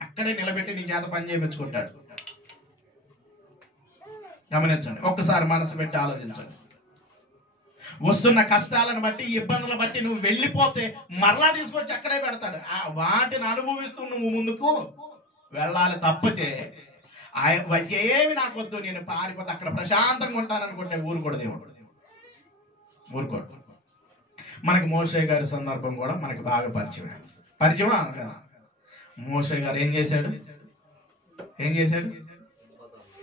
అక్కడే నిలబెట్టి నీ చేత పని చేయించుకుంటాడు. గమనించండి, ఒక్కసారి మనసు పెట్టి ఆలోచించండి. వస్తున్న కష్టాలను బట్టి, ఇబ్బందులను బట్టి నువ్వు వెళ్ళిపోతే మరలా తీసుకొచ్చి అక్కడే పెడతాడు. వాటిని అనుభవిస్తూ నువ్వు ముందుకు వెళ్ళాలి తప్పితే ఏమి నాకు వద్దు, నేను పారిపోతే అక్కడ ప్రశాంతంగా ఉంటాననుకుంటే ఊరుకోడు దేవుడు. మనకి మోషే గారి సందర్భం కూడా మనకి బాగా పరిచయమా కదా. మోషే గారు ఏం చేశాడు?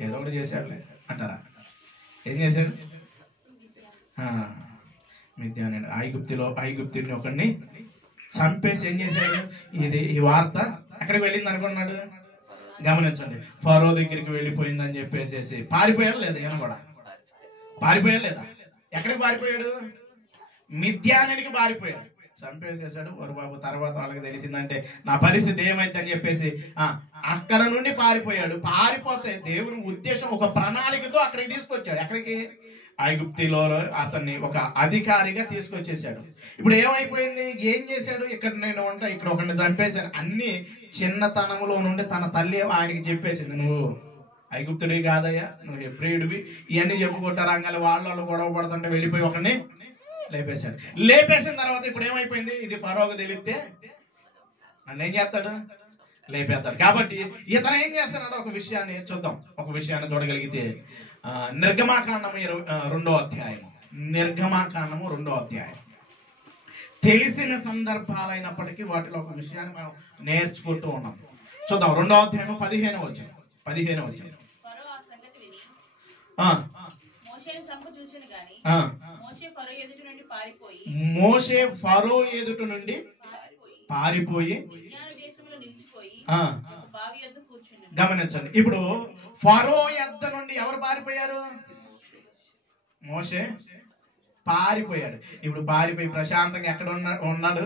ఏదో ఒకటి చేశాడులే అంటారా? ఏం చేశాడు? మిద్యాను ఐగుప్తుని ఒకడిని చంపేసి ఏం చేశాడు? ఈ వార్త ఎక్కడికి వెళ్ళింది అనుకున్నాడు? గమనించండి, ఫరో దగ్గరికి వెళ్ళిపోయిందని చెప్పేసి పారిపోయాడు లేదా? ఏమో కూడా పారిపోయాడు లేదా? ఎక్కడికి పారిపోయాడు? మిద్యానునికి పారిపోయాడు, చంపేసేసాడు. వరు బాబు తర్వాత వాళ్ళకి తెలిసిందంటే నా పరిస్థితి ఏమైందని చెప్పేసి అక్కడ నుండి పారిపోతే దేవుని ఉద్దేశం ఒక ప్రణాళికతో అక్కడికి తీసుకొచ్చాడు. ఎక్కడికి? ఐగుప్తిలో అతన్ని ఒక అధికారిగా తీసుకొచ్చేసాడు. ఇప్పుడు ఏమైపోయింది? ఏం చేశాడు? ఇక్కడ నేను ఇక్కడ ఒకరిని చంపేశాను. అన్ని చిన్నతనంలో నుండి తన తల్లి ఆయనకి చెప్పేసింది, నువ్వు ఐగుప్తుడివి కాదయ్యా, నువ్వు హెబ్రీయుడివి, ఇవన్నీ చెప్పుకుంటారు. అంగలి వాళ్ళు గొడవ పడుతుంటే వెళ్ళిపోయి ఒకరిని లేపేశాడు. లేపేసిన తర్వాత ఇప్పుడు ఏమైపోయింది? ఇది ఫరోకు తెలిస్తే నన్ను ఏం చేస్తాడు? లేపేస్తాడు. కాబట్టి ఇతను ఏం చేస్తున్నాడు? ఒక విషయాన్ని చూద్దాం. ఒక విషయాన్ని చూడగలిగితే నిర్గమాకాండము 2వ అధ్యాయం. నిర్గమాకాండము 2వ అధ్యాయం. తెలిసిన సందర్భాలైనప్పటికీ వాటిలో ఒక విషయాన్ని మనం నేర్చుకుంటూ ఉన్నాం. చూద్దాం. 2వ అధ్యాయం 15వ వచనం. ఫరో ఆ సంగతి విని మోషేను చంప చూచెను గాని ఆ, మోషే ఫరో ఎదుట నుండి పారిపోయి మోషే ఫరో ఎదుట నుండి పారిపోయి మిద్యాను దేశంలో నిలిచిపోయి ఆ, ఒక బావి యొద్ద కూర్చున్నాడు. గమనించండి. ఇప్పుడు ఫరో యొద్ద నుండి ఎవరు పారిపోయారు? మోషే పారిపోయాడు. ఇప్పుడు పారిపోయి ప్రశాంతంగా ఎక్కడ ఉన్నాడు?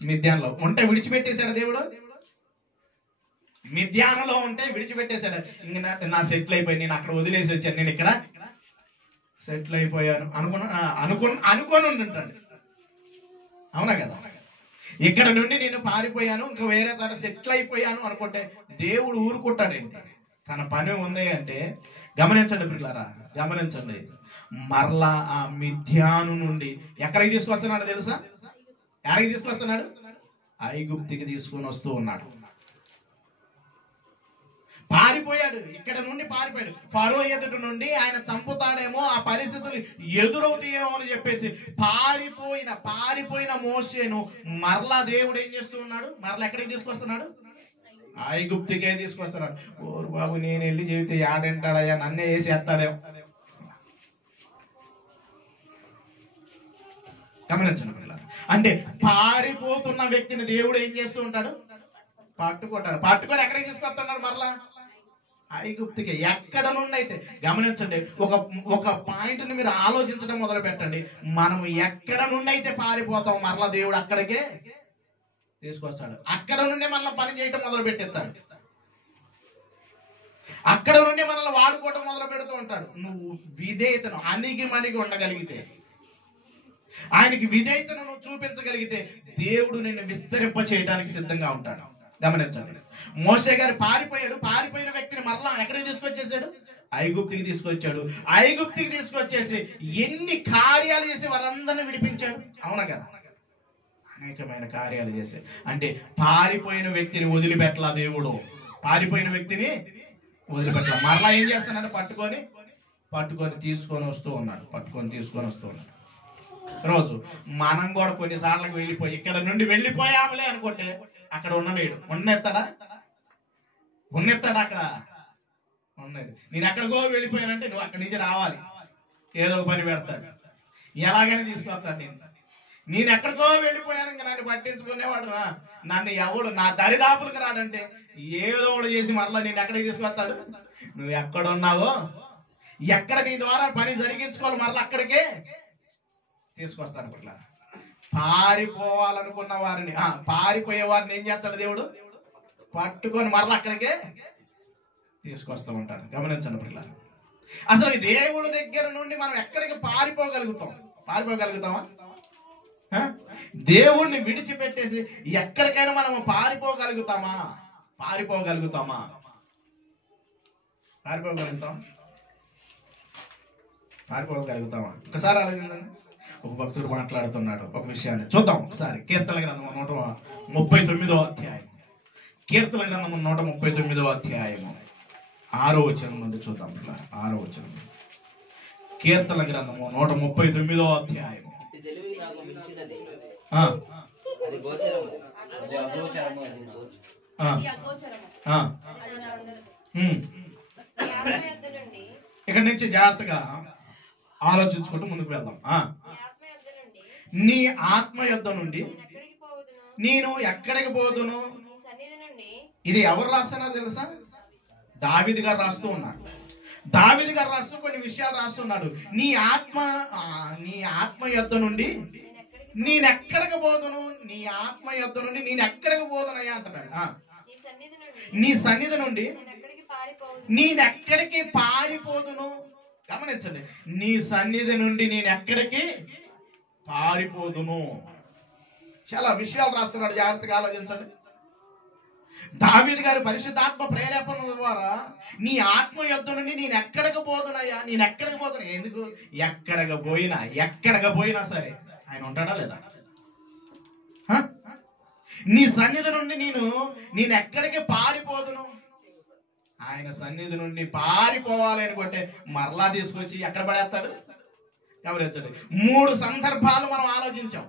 మిద్యాన్లో ఉంటే విడిచిపెట్టేశాడు దేవుడు. మిద్యానలో ఉంటే విడిచిపెట్టేశాడు. ఇంక నా సెటిల్ అయిపోయి నేను అక్కడ వదిలేసి వచ్చాను, నేను ఇక్కడ సెటిల్ అయిపోయాను అనుకొని ఉంటాడు. అవునా కదా? ఇక్కడ నుండి నేను పారిపోయాను, ఇంకా వేరే చోట సెటిల్ అయిపోయాను అనుకుంటే దేవుడు ఊరుకుంటాడేంటి? తన పని ఉంది అంటే గమనించండి పిల్లలారా, గమనించండి. మరలా ఆ మిద్యాను నుండి ఎక్కడికి తీసుకొస్తున్నాడు తెలుసా? ఎక్కడికి తీసుకొస్తున్నాడు? ఐగుప్తికి తీసుకొని వస్తూ ఉన్నాడు. పారిపోయాడు, ఇక్కడ నుండి పారిపోయాడు. ఫరో ఎదుట నుండి ఆయన చంపుతాడేమో, ఆ పరిస్థితులు ఎదురవుతాయేమో అని చెప్పేసి పారిపోయిన మోషేను మరలా దేవుడు ఏం చేస్తూ ఉన్నాడు? మరలా ఎక్కడికి తీసుకొస్తున్నాడు? ఐగుప్తికే తీసుకొస్తున్నాడు. ఓరు బాబు, నేను వెళ్ళి చెబితే యాడంటాడయ్యా, నన్నే వేసేస్తాడేమో. గమనించండి పిల్లలు. అంటే పారిపోతున్న వ్యక్తిని దేవుడు ఏం చేస్తూ ఉంటాడు? పట్టుకుంటాడు. పట్టుకొని ఎక్కడికి తీసుకొస్తున్నాడు? మరలా ఐగుప్తికి. ఎక్కడ నుండి అయితే గమనించండి, ఒక పాయింట్ ని మీరు ఆలోచించడం మొదలు పెట్టండి. మనం ఎక్కడ నుండి అయితే పారిపోతాం, మరలా దేవుడు అక్కడికే తీసుకొస్తాడు. అక్కడ నుండే మనల్ని పని చేయటం మొదలు పెట్టేస్తాడు. అక్కడ నుండి మనల్ని వాడుకోవటం మొదలు పెడుతూ ఉంటాడు. నువ్వు విధేయతను మనిగి ఉండగలిగితే, ఆయనకి విధేయతను నువ్వు చూపించగలిగితే దేవుడు నిన్ను విస్తరింప చేయడానికి సిద్ధంగా ఉంటాడు. గమనించండి, మోషే గారు పారిపోయిన వ్యక్తిని మరలా ఎక్కడికి తీసుకొచ్చేసాడు? ఐగుప్తికి తీసుకొచ్చాడు. ఐగుప్తికి తీసుకొచ్చేసి ఎన్ని కార్యాలు చేసి వారందరిని విడిపించాడు. అవునా కదా? అనేకమైన కార్యాలు చేశాడు. అంటే పారిపోయిన వ్యక్తిని వదిలిపెట్టలా దేవుడు. పారిపోయిన వ్యక్తిని వదిలిపెట్టలా. మరలా ఏం చేస్తున్నాడు? పట్టుకొని తీసుకొని వస్తూ ఉన్నాడు. రోజు మనం కూడా కొన్నిసార్లకు వెళ్ళిపోయి ఇక్కడ నుండి వెళ్ళిపోయాములే అనుకుంటే అక్కడ ఉన్నలేడు. ఉన్నెత్తాడా? అక్కడ ఉన్నది. నేను ఎక్కడికో వెళ్ళిపోయానంటే నువ్వు అక్కడి నుంచి రావాలి, ఏదో ఒక పని పెడతాడు, ఎలాగైనా తీసుకొస్తాడు. నేను ఎక్కడికో వెళ్ళిపోయాను, ఇంకా నన్ను పట్టించుకునేవాడు, నన్ను ఎవడు నా దరిదాపులకు రాడంటే ఏదో ఒకటి చేసి మరలా నేను ఎక్కడికి తీసుకొస్తాడు? నువ్వు ఎక్కడున్నావో, ఎక్కడ నీ ద్వారా పని జరిగించుకోవాలి, మరలా అక్కడికే తీసుకొస్తాను. అట్లా పారిపోవాలనుకున్న వారిని, పారిపోయే వారిని ఏం చేస్తాడు దేవుడు? పట్టుకొని మరలా అక్కడికే తీసుకొస్తూ ఉంటారు. గమనించండి పిల్లలు. అసలు దేవుడి దగ్గర నుండి మనం ఎక్కడికి పారిపోగలుగుతామా? దేవుణ్ణి విడిచిపెట్టేసి ఎక్కడికైనా మనం పారిపోగలుగుతామా? ఒకసారి ఆలోచించండి. ఒక భక్తుడు మాట్లాడుతున్నాడు ఒక విషయాన్ని. చూద్దాం ఒకసారి. కీర్తన గ్రంథం 139వ అధ్యాయం. కీర్తన గ్రంథం 139వ అధ్యాయము 6వ వచనం నుండి చూద్దాం. 6వ వచనం. కీర్తన గ్రంథము 139వ అధ్యాయం. ఇక్కడ నుంచి జాగ్రత్తగా ఆలోచించుకుంటూ ముందుకు వెళ్దాం. నీ ఆత్మ యొద్ద నుండి నేను ఎక్కడికి పోదును? ఇది ఎవరు రాస్తున్నారు తెలుసా? దావీదు గారు రాస్తూ ఉన్నారు. దావీదు గారు రాస్తూ కొన్ని విషయాలు రాస్తున్నాడు. నీ ఆత్మ యొద్ద నుండి నేనెక్కడికి పోదును? నీ ఆత్మ యొద్ద నుండి నేనెక్కడికి పోదునయ్యా అంటున్నాడు. నీ సన్నిధి నుండి నేనెక్కడికి పారిపోదును? గమనించండి, నీ సన్నిధి నుండి నేను ఎక్కడికి పారిపోదును. చాలా విషయాలు రాస్తున్నాడు, జాగ్రత్తగా ఆలోచించండి. దావీదు గారు పరిశుద్ధాత్మ ప్రేరేపణ ద్వారా నీ ఆత్మ యొద్ద నుండి నేను ఎక్కడికి పోదునయ్యా, ఎందుకు? ఎక్కడికి పోయినా సరే ఆయన ఉంటాడా లేదా? నీ సన్నిధి నుండి నేను ఎక్కడికి పారిపోదును? ఆయన సన్నిధి నుండి పారిపోవాలి అనుకుంటే మరలా తీసుకొచ్చి ఎక్కడ పడేస్తాడు? గమనించండి, 3 సందర్భాలు మనం ఆలోచించాం.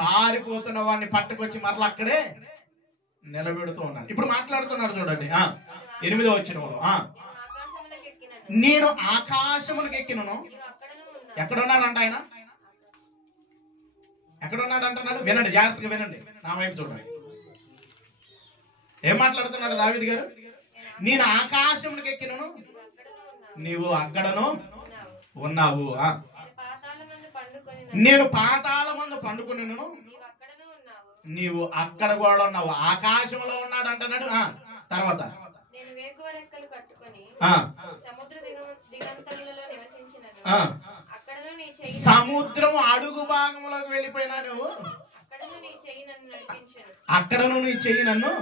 పారిపోతున్న వాడిని పట్టుకొచ్చి మరలా అక్కడే నిలబెడుతూ ఉన్నాడు. ఇప్పుడు మాట్లాడుతున్నాడు చూడండి. 8వ వచనంలో నేను ఆకాశములకు ఎక్కినను. నీవు అక్కడను ఉన్నావు. ఎక్కడున్నాడంట ఆయన? ఎక్కడున్నాడు అంటున్నాడు? వినండి, జాగ్రత్తగా వినండి, నా వైపు చూడండి. ఏం మాట్లాడుతున్నాడు దావీదు గారు? నేను ఆకాశములకు ఎక్కినను, నీవు అక్కడను ఉన్నావు. నేను పాతాళమందు పండుకొనిను, నీవు అక్కడ కూడా ఉన్నావు. ఆకాశంలో ఉన్నాడు అంటున్నాడు. తర్వాత నేను వేకువ రెక్కలు కట్టుకొని సముద్ర దిగంతములలో నివసించినను. అక్కడను నీ చెయ్యి సముద్రం అడుగు భాగంలోకి వెళ్ళిపోయినా నువ్వు అక్కడను నీ చెయ్యి నన్ను నడిపించెను. అక్కడను నీ చెయ్యి నన్ను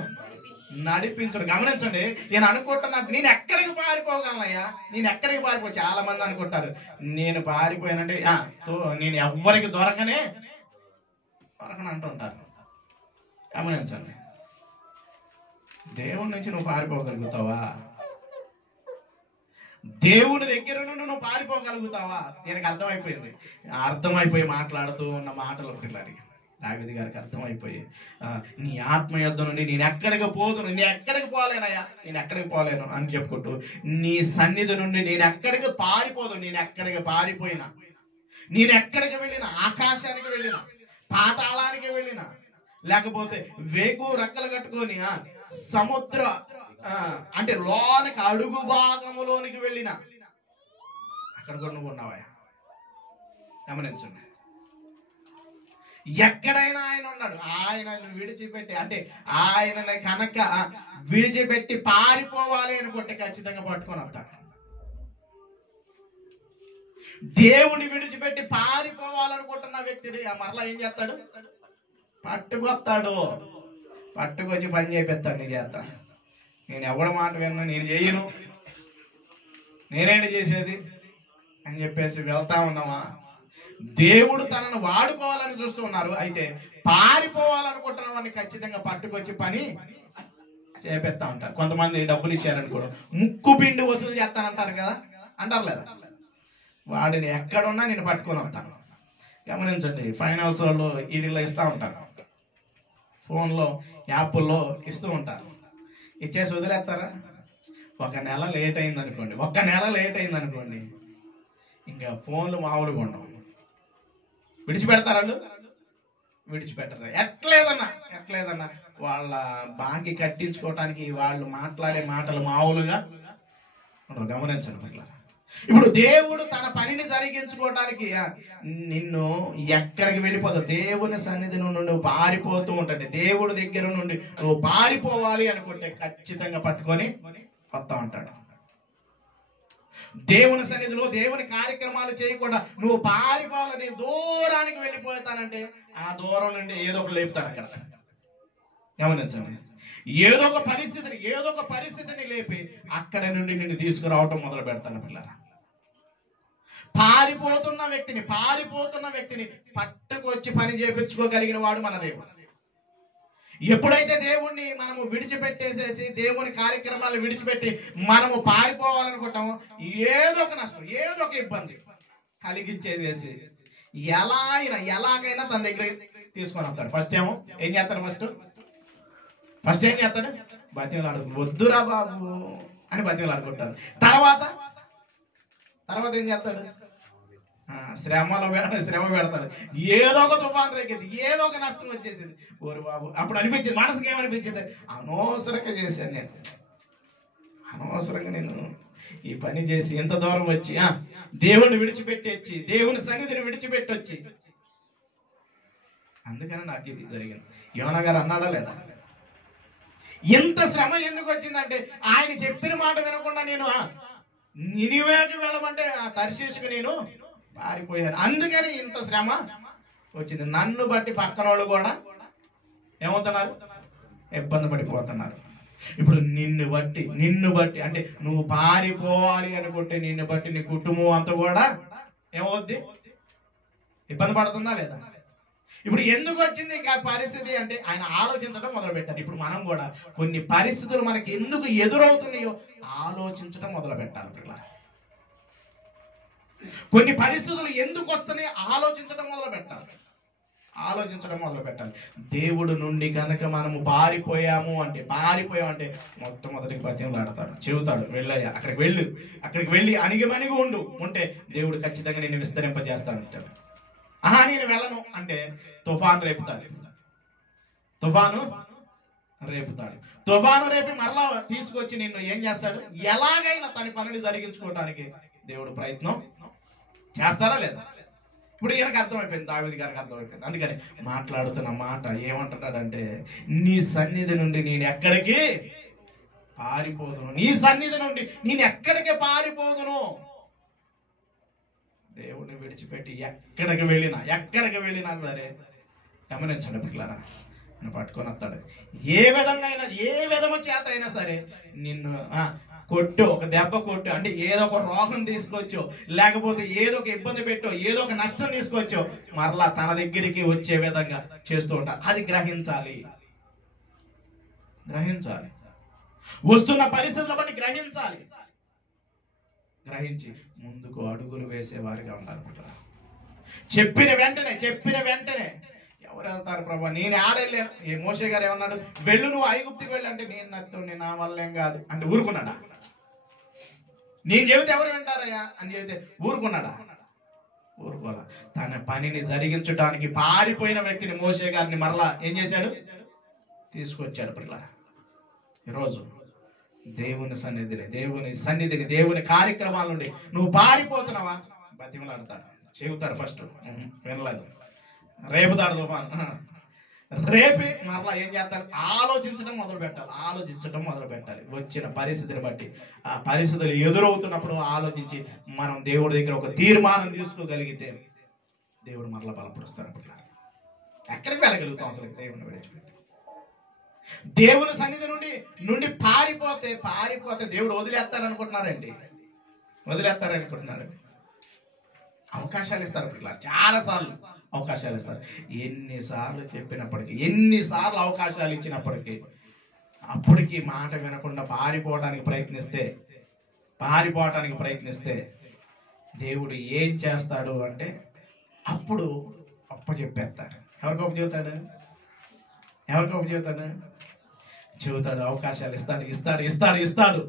నడిపించడు. గమనించండి, నేను అనుకుంటున్నాను నేను ఎక్కడికి పారిపోగలనయ్యా, నేను ఎక్కడికి పారిపో. చాలా మంది అనుకుంటారు నేను పారిపోయానంటే నేను ఎవ్వరికి దొరకను అంటుంటారు. గమనించండి, దేవుడి నుంచి నువ్వు పారిపోగలుగుతావా? దేవుడి దగ్గర నుండి నువ్వు పారిపోగలుగుతావా? దీనికి అర్థమైపోయి మాట్లాడుతూ ఉన్న మాటలు పిల్లలు దావీదు గారికి అర్థమైపోయి, నీ ఆత్మ యుద్ధం నుండి నేను ఎక్కడికి పోదును, నేను ఎక్కడికి పోలేనయ్యా, నేను ఎక్కడికి పోలేను అని చెప్పుకుంటూ, నీ సన్నిధి నుండి నేను ఎక్కడికి పారిపోదు. నేను ఎక్కడికి పారిపోయినా, నేను ఎక్కడికి వెళ్ళినా, ఆకాశానికి వెళ్ళినా, పాతాళానికి వెళ్ళినా, లేకపోతే వేగు రెక్కలు కట్టుకొని సముద్ర అంటే లోనికి అడుగు భాగములోనికి వెళ్ళినా, అక్కడ కూడా నువ్వు ఉన్నావా? గమనించండి, ఎక్కడైనా ఆయన ఉన్నాడు. ఆయనను విడిచిపెట్టి, అంటే ఆయనని కనుక విడిచిపెట్టి పారిపోవాలి అనుకుంటే ఖచ్చితంగా పట్టుకొని వస్తాడు. దేవుని విడిచిపెట్టి పారిపోవాలనుకుంటున్న వ్యక్తిని మరలా ఏం చేస్తాడు? పట్టుకొచ్చి పని చేపిస్తాడు. నీ చేస్తా, నేను ఎవడి మాట విన్నా, నేను చేయను, నేనేంటి చేసేది అని చెప్పేసి వెళ్తా ఉన్నామా? దేవుడు తనను వాడుకోవాలని చూస్తూ ఉన్నారు. అయితే పారిపోవాలనుకుంటున్న వాడిని ఖచ్చితంగా పట్టుకొచ్చి పని చేపిస్తా ఉంటారు. కొంతమంది డబ్బులు ఇచ్చారనుకో, ముక్కు పిండి వసూలు చేస్తానంటారు కదా, అంటారు లేదా? వాడిని ఎక్కడున్నా నేను పట్టుకొని వస్తాను. గమనించండి, ఫైనాన్స్ వాళ్ళు వీటిలో ఇస్తూ ఉంటారు, ఫోన్లో యాప్ల్లో ఇస్తూ ఉంటారు. ఇచ్చేసి వదిలేస్తారా? ఒక నెల లేట్ అయిందనుకోండి, ఇంకా ఫోన్లు మామూలుగా ఉండవు. విడిచిపెడతారు వాళ్ళు? విడిచిపెట్టరు. ఎట్లేదన్నా వాళ్ళ బాకీ కట్టించుకోవటానికి వాళ్ళు మాట్లాడే మాటలు మామూలుగా ఉండవు. గమనించండి పిల్లలు, ఇప్పుడు దేవుడు తన పనిని జరిగించుకోవటానికి నిన్ను ఎక్కడికి వెళ్ళిపోతావు? దేవుని సన్నిధి నుండి నువ్వు పారిపోతూ ఉంటాడు. దేవుడి దగ్గర నుండి నువ్వు పారిపోవాలి అనుకుంటే ఖచ్చితంగా పట్టుకొని వస్తా ఉంటాడు. దేవుని సన్నిధిలో దేవుని కార్యక్రమాలు చేయకుండా నువ్వు పారిపోవాలని దూరానికి వెళ్ళిపోతానంటే ఆ దూరం నుండి ఏదో ఒకటి లేపుతాడు. అక్కడ గమనించండి, ఏదో ఒక పరిస్థితిని లేపి అక్కడ నుండి నిన్ను తీసుకురావటం మొదలు పెడతాను పిల్లరా. పారిపోతున్న వ్యక్తిని పట్టుకొచ్చి పని చేపించుకోగలిగిన వాడు మన దేవుడు. ఎప్పుడైతే దేవుణ్ణి మనము విడిచిపెట్టేసేసి దేవుని కార్యక్రమాలు విడిచిపెట్టి మనము పారిపోవాలనుకుంటామో ఏదో ఒక నష్టం, ఏదో ఒక ఇబ్బంది కలిగించేసేసి ఎలాగైనా తన దగ్గర తీసుకొని వస్తాడు. ఫస్ట్ ఏం చేస్తాడు? ఫస్ట్ ఏం చేస్తాడు? బతిమలాడు, వద్దురా బాబు అని బతిమలాడుకుంటాడు. తర్వాత ఏం చేస్తాడు? శ్రమ పెడతాడు. ఏదో ఒక తుఫాను రేగింది, ఏదో ఒక నష్టం వచ్చేసింది. ఓరు బాబు, అప్పుడు అనిపించింది, మనసుకి ఏమనిపించింది? అనవసరంగా చేశాను నేను ఈ పని చేసి ఎంత దూరం వచ్చి దేవుని విడిచిపెట్టి దేవుని సన్నిధిని విడిచిపెట్టి వచ్చి, అందుకని నాకు ఇది జరిగింది. యోనా గారు అన్నాడా లేదా? ఇంత శ్రమ ఎందుకు వచ్చిందంటే ఆయన చెప్పిన మాట వినకుండా నేను నినివేకి వెళ్ళమంటే తర్షీషుకు నేను పారిపోయాను, అందుకని ఇంత శ్రమ వచ్చింది. నన్ను బట్టి పక్కన వాళ్ళు కూడా ఏమవుతున్నారు? ఇబ్బంది పడిపోతున్నారు. ఇప్పుడు నిన్ను బట్టి అంటే నువ్వు పారిపోవాలి అనుకుంటే నిన్ను బట్టి నీ కుటుంబం అంతా కూడా ఏమవుద్ది? ఇబ్బంది పడుతుందా లేదా? ఇప్పుడు ఎందుకు వచ్చింది పరిస్థితి అంటే ఆయన ఆలోచించడం మొదలు పెట్టారు. ఇప్పుడు మనం కూడా కొన్ని పరిస్థితులు మనకి ఎందుకు ఎదురవుతున్నాయో ఆలోచించడం మొదలు పెట్టాలి పిల్లలు. కొన్ని పరిస్థితులు ఎందుకు వస్తున్నాయో ఆలోచించడం మొదలు పెట్టాలి. ఆలోచించడం మొదలు పెట్టాలి. దేవుడు నుండి కనుక మనము పారిపోయామంటే మొట్టమొదటికి బతిమలాడతాడు, చెబుతాడు, వెళ్ళయ్యా అక్కడికి వెళ్ళి అణిగిమణిగి ఉంటే దేవుడు ఖచ్చితంగా నిన్ను విస్తరింపజేస్తాడు అంటాడు. నేను వెళ్ళను అంటే తుఫాను రేపుతాడు, తుఫాను రేపి మరలా తీసుకొచ్చి నిన్ను ఏం చేస్తాడు, ఎలాగైనా తన పనిని జరిగించుకోవడానికి దేవుడు ప్రయత్నం చేస్తాడా లేదా? ఇప్పుడు ఈయనకు అర్థమైపోయింది, దావీదు గారికి అర్థమైపోయింది. అందుకని మాట్లాడుతున్న మాట ఏమంటున్నాడంటే, నీ సన్నిధి నుండి నేను ఎక్కడికి పారిపోదును, నీ సన్నిధి నుండి నేను ఎక్కడికి పారిపోదును. దేవుడిని విడిచిపెట్టి ఎక్కడికి వెళ్ళినా సరే గమనించండి పిల్లరా, నేను పట్టుకొని వస్తాడు. ఏ విధము చేత అయినా సరే నిన్ను కొట్టు, ఒక దెబ్బ కొట్టు, అంటే ఏదో ఒక రోగం తీసుకొచ్చో, లేకపోతే ఏదో ఒక ఇబ్బంది పెట్టో, ఏదో ఒక నష్టం తీసుకొచ్చో, మరలా తన దగ్గరికి వచ్చే విధంగా చేస్తూ ఉంటారు. అది గ్రహించాలి. వస్తున్న పరిస్థితుల బట్టి గ్రహించి ముందుకు అడుగులు వేసేవారిగా ఉండాలి. చెప్పిన వెంటనే ఎవరు వెళ్తారు ప్రభా, నేను ఆడలేను. ఏ మోషే గారు ఏమన్నాడు, వెళ్ళు నువ్వు ఐగుప్తికి వెళ్ళి అంటే, నేను నా వల్ల ఏం కాదు అంటే ఊరుకున్నాడా? నేను చెబితే ఎవరు వింటారయ్యా అని చెబితే ఊరుకోలా. తన పనిని జరిగించడానికి పారిపోయిన వ్యక్తిని, మోషే గారిని మరలా ఏం చేశాడు, తీసుకొచ్చాడు. పిల్లల ఈరోజు దేవుని సన్నిధిని దేవుని కార్యక్రమాల నుండి నువ్వు పారిపోతున్నావా, బతిమలాడతాడు, చెబుతాడు. ఫస్ట్ వినలేదు, రేపుతాడు తుఫాను, రేపి మరలా ఏం చేస్తాడు, ఆలోచించడం మొదలు పెట్టాలి. వచ్చిన పరిస్థితిని బట్టి, ఆ పరిస్థితులు ఎదురవుతున్నప్పుడు ఆలోచించి మనం దేవుడి దగ్గర ఒక తీర్మానం తీసుకోగలిగితే దేవుడు మరలా బలపరుస్తాడు. ఎక్కడికి వెళ్ళగలుగుతాం అసలు దేవుని విడిచిపెట్టి? దేవుని సన్నిధి నుండి పారిపోతే దేవుడు వదిలేస్తారనుకుంటున్నారండి. అవకాశాలు ఇస్తారు పిల్లలు, చాలా సార్లు అవకాశాలు ఇస్తారు. ఎన్నిసార్లు చెప్పినప్పటికీ, ఎన్నిసార్లు అవకాశాలు ఇచ్చినప్పటికీ అప్పటికి మాట వినకుండా పారిపోవడానికి ప్రయత్నిస్తే దేవుడు ఏం చేస్తాడు అంటే, అప్పుడు అప్పచెప్పేస్తాడు. ఎవరికి అప్పచెబుతాడు? చెబుతాడు, అవకాశాలు ఇస్తాడు.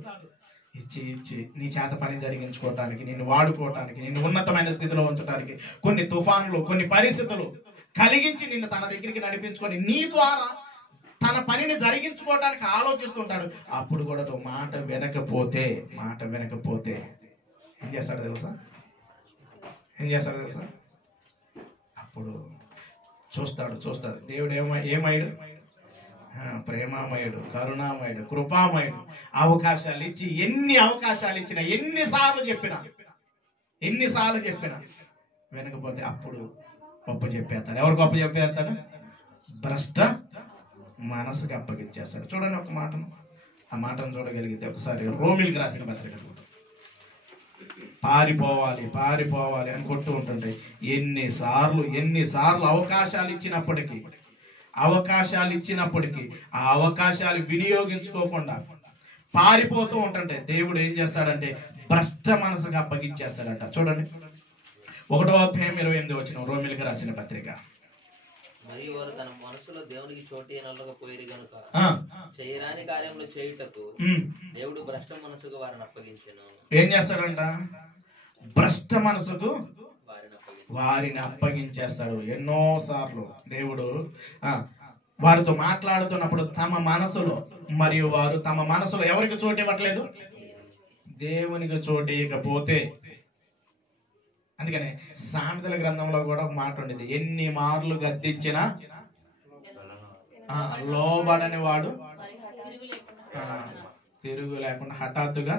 ఇచ్చి నీ చేత పని జరిగించుకోవటానికి, నిన్ను వాడుకోవటానికి, నిన్ను ఉన్నతమైన స్థితిలో ఉంచడానికి కొన్ని తుఫాన్లు, కొన్ని పరిస్థితులు కలిగించి నిన్ను తన దగ్గరికి నడిపించుకొని నీ ద్వారా తన పనిని జరిగించుకోవటానికి ఆలోచిస్తుంటాడు. అప్పుడు కూడా నువ్వు మాట వినకపోతే ఏం చేస్తాడో తెలుసా? అప్పుడు చూస్తాడు దేవుడు ఏమయ్యాడు? ప్రేమామయుడు, కరుణామయుడు, కృపామయుడు. అవకాశాలు ఇచ్చి, ఎన్ని అవకాశాలు ఇచ్చినా, ఎన్నిసార్లు చెప్పినా వినకపోతే అప్పుడు గొప్ప చెప్పేస్తాడు. ఎవరు గొప్ప చెప్పేస్తాడు? భ్రష్ట మనసుకి అప్పగిచ్చేస్తాడు. చూడండి ఒక మాటను, ఆ మాటను చూడగలిగితే ఒకసారి రోమిలికి రాసిన పత్రిక. పారిపోవాలి అని కొట్టు ఉంటుంటాయి. ఎన్నిసార్లు అవకాశాలు ఇచ్చినప్పటికీ ఆ అవకాశాలు వినియోగించుకోకుండా పారిపోతూ ఉంటుంటే దేవుడు ఏం చేస్తాడంటే భ్రష్ట మనసుగా అప్పగించేస్తాడంట. చూడండి 1వ అధ్యాయం 28వ వచనం, రోమిలికి రాసిన పత్రిక. మరియు వారు తన మనసులో దేవునికి చోటు నల్లకపోయిరు గనుక చేయరాని కార్యములు చేయుటకు దేవుడు భ్రష్ట మనసుకు వారిని అప్పగించెను. ఏం చేస్తాడంట? భ్రష్ట మనసుకు వారిని అప్పగించేస్తాడు. ఎన్నోసార్లు దేవుడు వారితో మాట్లాడుతున్నప్పుడు తమ మనసులో, మరియు వారు తమ మనసులో ఎవరికి చోటు ఇవ్వట్లేదు? దేవునికి చోటు ఇవ్వకపోతే. అందుకనే సామెతల గ్రంథంలో కూడా ఒక మాట ఉండేది, ఎన్ని మార్లు గద్దించినా లోబడని వాడు తిరుగు లేకుండా హఠాత్తుగా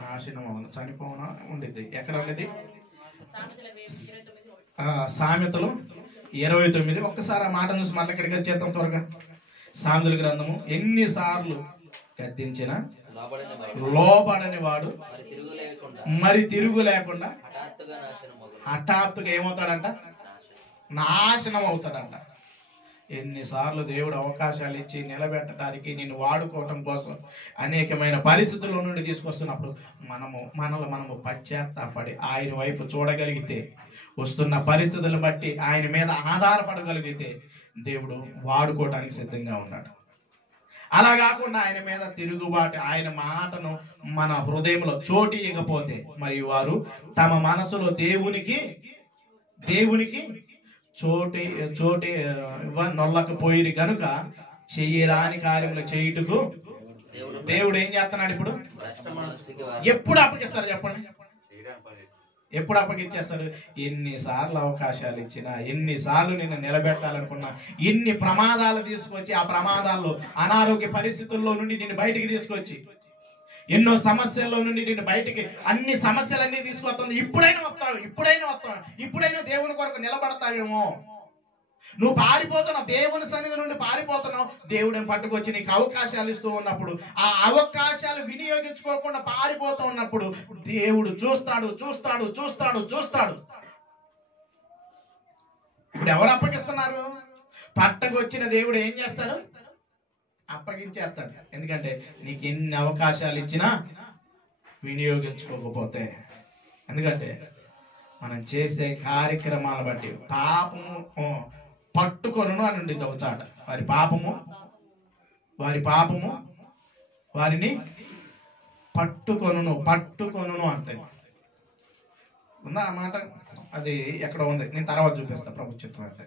నాశనం అవును, చనిపోవునా ఉండేది. ఎక్కడ ఉండేది? సామెతలు 29. ఒక్కసారి ఆ మాట చూసి మళ్ళీ ఇక్కడికి వచ్చేద్దాం త్వరగా. సామెతల గ్రంథము, ఎన్నిసార్లు గద్దించిన లోబడని వాడు మరి తిరుగు లేకుండా హఠాత్తుగా ఏమవుతాడంట? నాశనం అవుతాడంట. ఎన్నిసార్లు దేవుడు అవకాశాలు ఇచ్చి నిలబెట్టడానికి నిన్ను వాడుకోవటం కోసం అనేకమైన పరిస్థితుల నుండి తీసుకొస్తున్నప్పుడు మనము పశ్చాత్తాపడి ఆయన వైపు చూడగలిగితే, వస్తున్న పరిస్థితులను బట్టి ఆయన మీద ఆధారపడగలిగితే దేవుడు వాడుకోవడానికి సిద్ధంగా ఉన్నాడు. అలా కాకుండా ఆయన మీద తిరుగుబాటు, ఆయన మాటను మన హృదయంలో చోటు ఇవ్వకపోతే, మరి వారు తమ మనసులో దేవునికి చోటి నొల్లకపోయిరి గనుక చెయ్యరాని కార్యములు చేయుటకు దేవుడు ఏం చేస్తున్నాడు? ఇప్పుడు ఎప్పుడు అప్పగిస్తారు చెప్పండి? ఎప్పుడు అప్పగిచ్చేస్తారు? ఎన్నిసార్లు అవకాశాలు ఇచ్చినా, ఎన్నిసార్లు నిన్ను నిలబెట్టాలనుకున్నా, ఎన్ని ప్రమాదాలు తీసుకొచ్చి ఆ ప్రమాదాల్లో అనారోగ్య పరిస్థితుల్లో నుండి నిన్ను బయటికి తీసుకొచ్చి, ఎన్నో సమస్యల్లో నుండి నిన్ను బయటికి, అన్ని సమస్యలన్నీ తీసుకొస్తుంది. ఇప్పుడైనా వస్తావు, ఇప్పుడైనా దేవుని కొరకు నిలబడతావేమో. నువ్వు పారిపోతున్నావు, దేవుని సన్నిధి నుండి పారిపోతున్నావు. దేవుడిని పట్టుకొచ్చి నీకు అవకాశాలు ఇస్తూ ఉన్నప్పుడు, ఆ అవకాశాలు వినియోగించుకోకుండా పారిపోతూ ఉన్నప్పుడు దేవుడు చూస్తాడు. ఇప్పుడు ఎవరు అప్పగిస్తున్నారు? పట్టకొచ్చిన దేవుడు ఏం చేస్తాడు? అప్పగించేస్తాడు. ఎందుకంటే నీకు ఎన్ని అవకాశాలు ఇచ్చినా వినియోగించుకోకపోతే, ఎందుకంటే మనం చేసే కార్యక్రమాల బట్టి పాపము పట్టుకొను అని ఉండింది ఒక చాట. వారి పాపము వారిని పట్టుకొను అంటే ఉందా ఆ మాట? అది ఎక్కడ ఉంది, నేను తర్వాత చూపిస్తా. ప్రభు చిత్తం అయితే